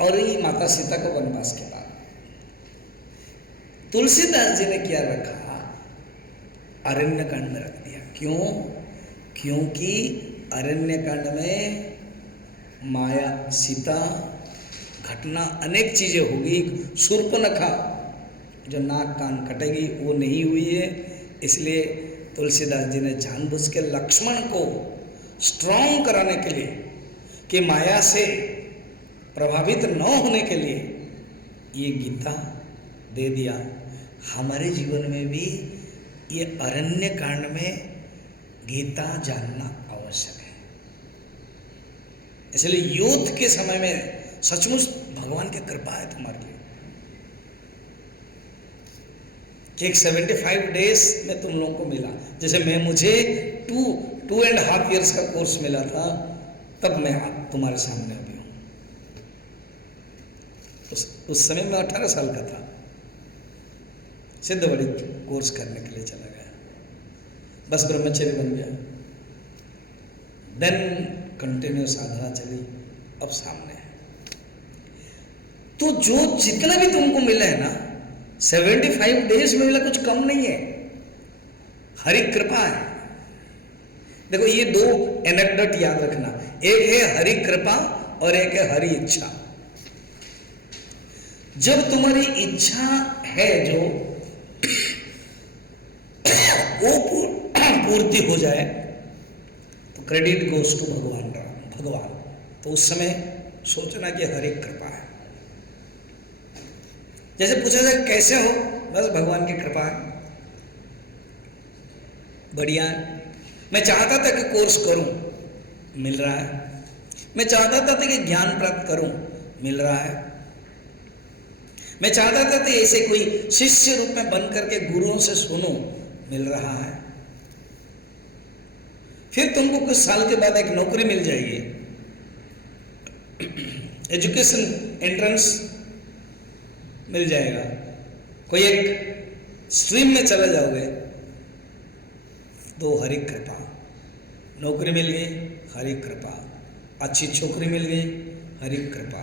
और ये माता सीता को वनवास के बाद। तुलसीदास जी ने क्या रखा? अरण्यकांड में रख दिया। क्यों? क्योंकि अरण्यकांड में माया सीता घटना अनेक चीजें होगी। शूर्पणखा जो नाक कान कटेगी वो नहीं हुई है। इसलिए तुलसीदास जी ने जानबूझ के लक्ष्मण को स्ट्रांग कराने के लिए, कि माया से प्रभावित न होने के लिए ये गीता दे दिया। हमारे जीवन में भी ये अरण्य कांड में गीता जानना आवश्यक है। इसलिए यूथ के समय में सचमुच भगवान की कृपा है तुम्हारे लिए कि एक 75 डेज में तुम लोगों को मिला। जैसे मुझे 2.5 years का कोर्स मिला था, तब मैं तुम्हारे सामने अभी हूँ। उस समय मैं 18 साल का था, सिद्धवड़ी कोर्स करने के लिए चला गया, बस ब्रह्मचर्य बन गया। देन कंटिन्यू साधना चली, अब सामने है। तो जो जितना भी तुमको मिला है ना, 75 डेज में मिला, कुछ कम नहीं है, हरि कृपा है। देखो ये दो एनेक्डोट याद रखना, एक है हरि कृपा और एक है हरि इच्छा। जब तुम्हारी इच्छा है जो वो पूर्ति हो जाए तो क्रेडिट गोज टू भगवान। तो उस समय सोचना कि हरि कृपा है। जैसे पूछा जाए कैसे हो, बस भगवान की कृपा है, बढ़िया है। मैं चाहता था कि कोर्स करूं, मिल रहा है। मैं चाहता था कि ज्ञान प्राप्त करूं, मिल रहा है। मैं चाहता था कि ऐसे कोई शिष्य रूप में बन करके गुरुओं से सुनूं, मिल रहा है। फिर तुमको कुछ साल के बाद एक नौकरी मिल जाएगी, एजुकेशन एंट्रेंस मिल जाएगा, कोई एक स्ट्रीम में चला जाओगे तो हरि कृपा। नौकरी मिल गई, हरि कृपा। अच्छी छोकरी मिल गई, हरि कृपा।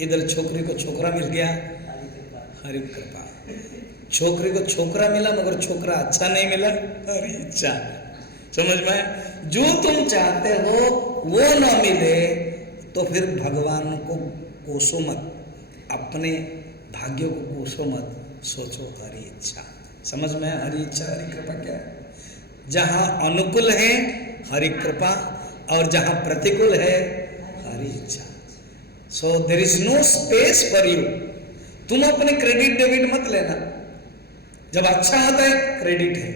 इधर छोकरी को छोकरा मिल गया, हरि कृपा। छोकरी को छोकरा मिला मगर छोकरा अच्छा नहीं मिला, हरि इच्छा। समझ में आया? जो तुम चाहते हो वो ना मिले तो फिर भगवान को कोसो मत, अपने भाग्यों को कोसो मत, सोचो हरि इच्छा। समझ में आया? हरि इच्छा हरि कृपा क्या है? जहाँ अनुकूल है हरि कृपा और जहाँ प्रतिकूल है हरि इच्छा। So there is no space for you. तुम अपने क्रेडिट डेबिट मत लेना। जब अच्छा होता है क्रेडिट है,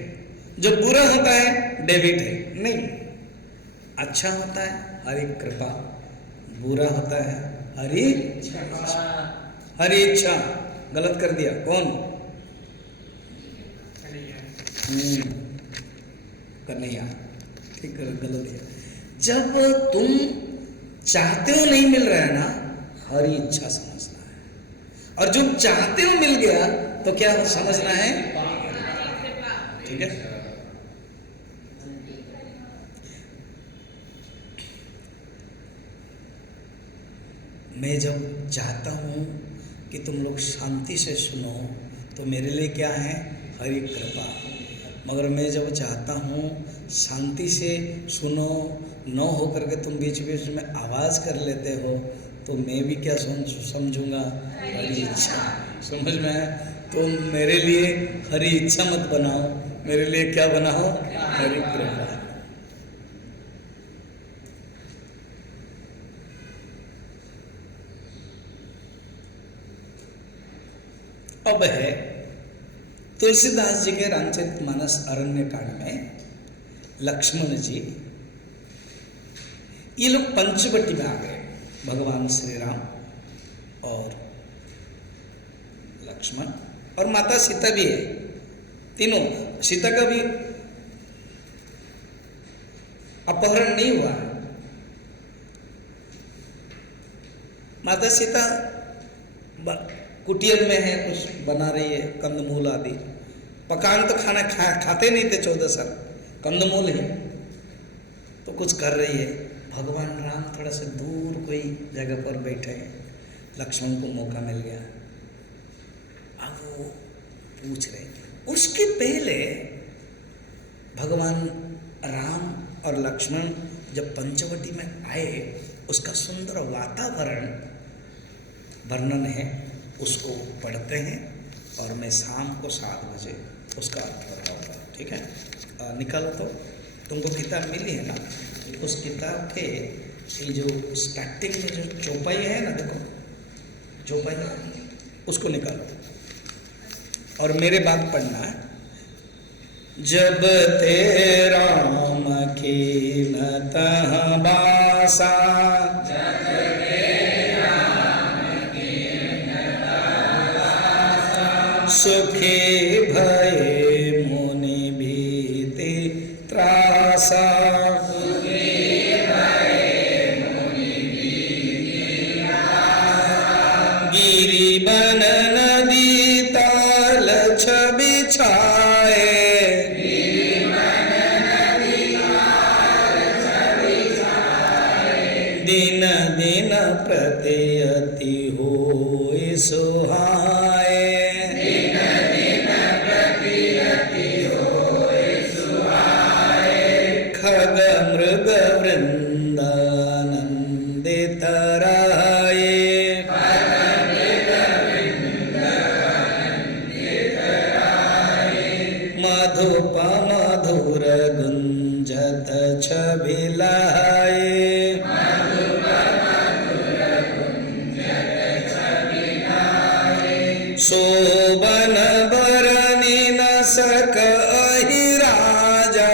जब बुरा होता है डेबिट है। नहीं, अच्छा होता है हरि कृपा, बुरा होता है हरि इच्छा। हरि इच्छा गलत कर दिया कौन? कन्हैया, ठीक कर, गलत दिया। जब तुम चाहते हो नहीं मिल रहा है ना, हरि इच्छा समझना है। और जो चाहते हो मिल गया तो क्या समझना है? ठीक है। मैं जब चाहता हूँ कि तुम लोग शांति से सुनो तो मेरे लिए क्या है? हरि कृपा। मगर मैं जब चाहता हूँ शांति से सुनो, न हो करके तुम बीच बीच में आवाज़ कर लेते हो तो मैं भी क्या समझूंगा? हरि इच्छा। समझ में आया? तो मेरे लिए हरि इच्छा मत बनाओ, मेरे लिए क्या बनाओ? हरि कृपा। अब है तुलसीदास जी के रामचरितमानस अरण्य कांड में लक्ष्मण जी, ये लोग पंचवटी में आ गए। भगवान श्री राम और लक्ष्मण और माता सीता भी है, तीनों। सीता का भी अपहरण नहीं हुआ। माता सीता कुटिया में है, कुछ बना रही है, कंदमूल आदि। पकान तो खाना खाते नहीं थे 14 साल, कंदमूल ही तो कुछ कर रही है। भगवान राम थोड़ा सा दूर कोई जगह पर बैठे हैं, लक्ष्मण को मौका मिल गया। अब वो पूछ रहे, उसके पहले भगवान राम और लक्ष्मण जब पंचवटी में आए, उसका सुंदर वातावरण वर्णन है, उसको पढ़ते हैं और मैं शाम को 7 बजे उसका अर्थ बताऊंगा। ठीक है? निकालो तो, तुमको किताब मिली है ना? उस किताब के ये जो स्टार्टिंग में जो चौपाई है ना, देखो चौपाई, उसको निकालो और मेरे बात पढ़ना है। जब ते राम की नतः बासा, सुखी भये मुनि भीति त्रासा, गिरि बन नदी ताल छवि छाए, दिन दिन प्रति अति होय सुहाए, खग मृग वृंद नंदित राये, मधुप मधुर गुंजत छवि लाए, शोभन बरनि न सक अहि राजा,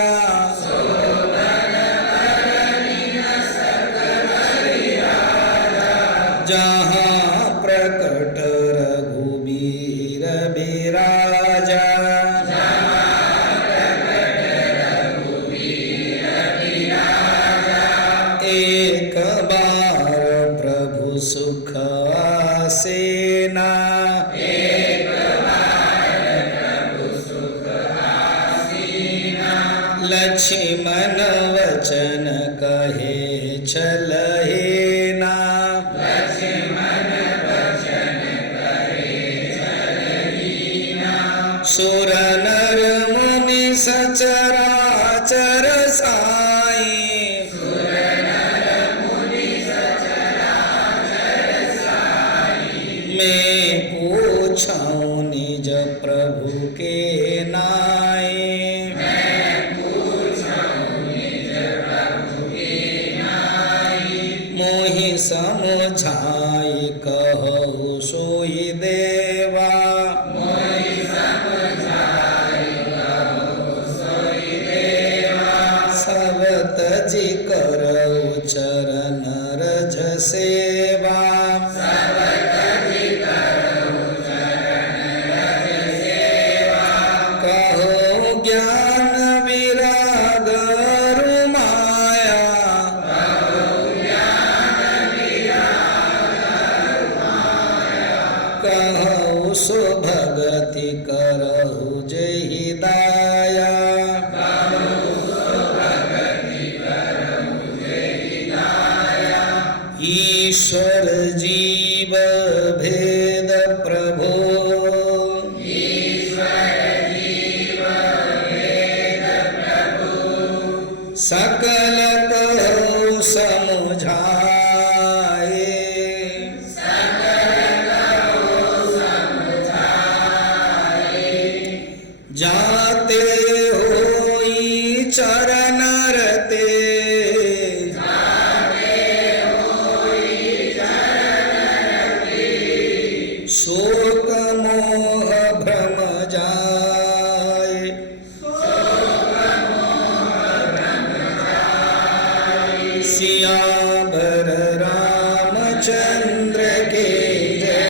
जहाँ प्रकट रघुबीर बिराजा, एक बार प्रभु सुख आसेना, लक्ष्मण वचन कहे चलहे ना, सचराचर साई मैं पूछूं निज प्रभु के नाई मोहि समझाई कहु सोई देवा सब तजी करऊ चरण रज सेवा कहो ज्ञान विराग रुमाया कहु सो भगति करहु जहि दाया ईश्वर जीव भेद प्रभो सकल कहो समझाए जाते होई चरण रते शोक मोह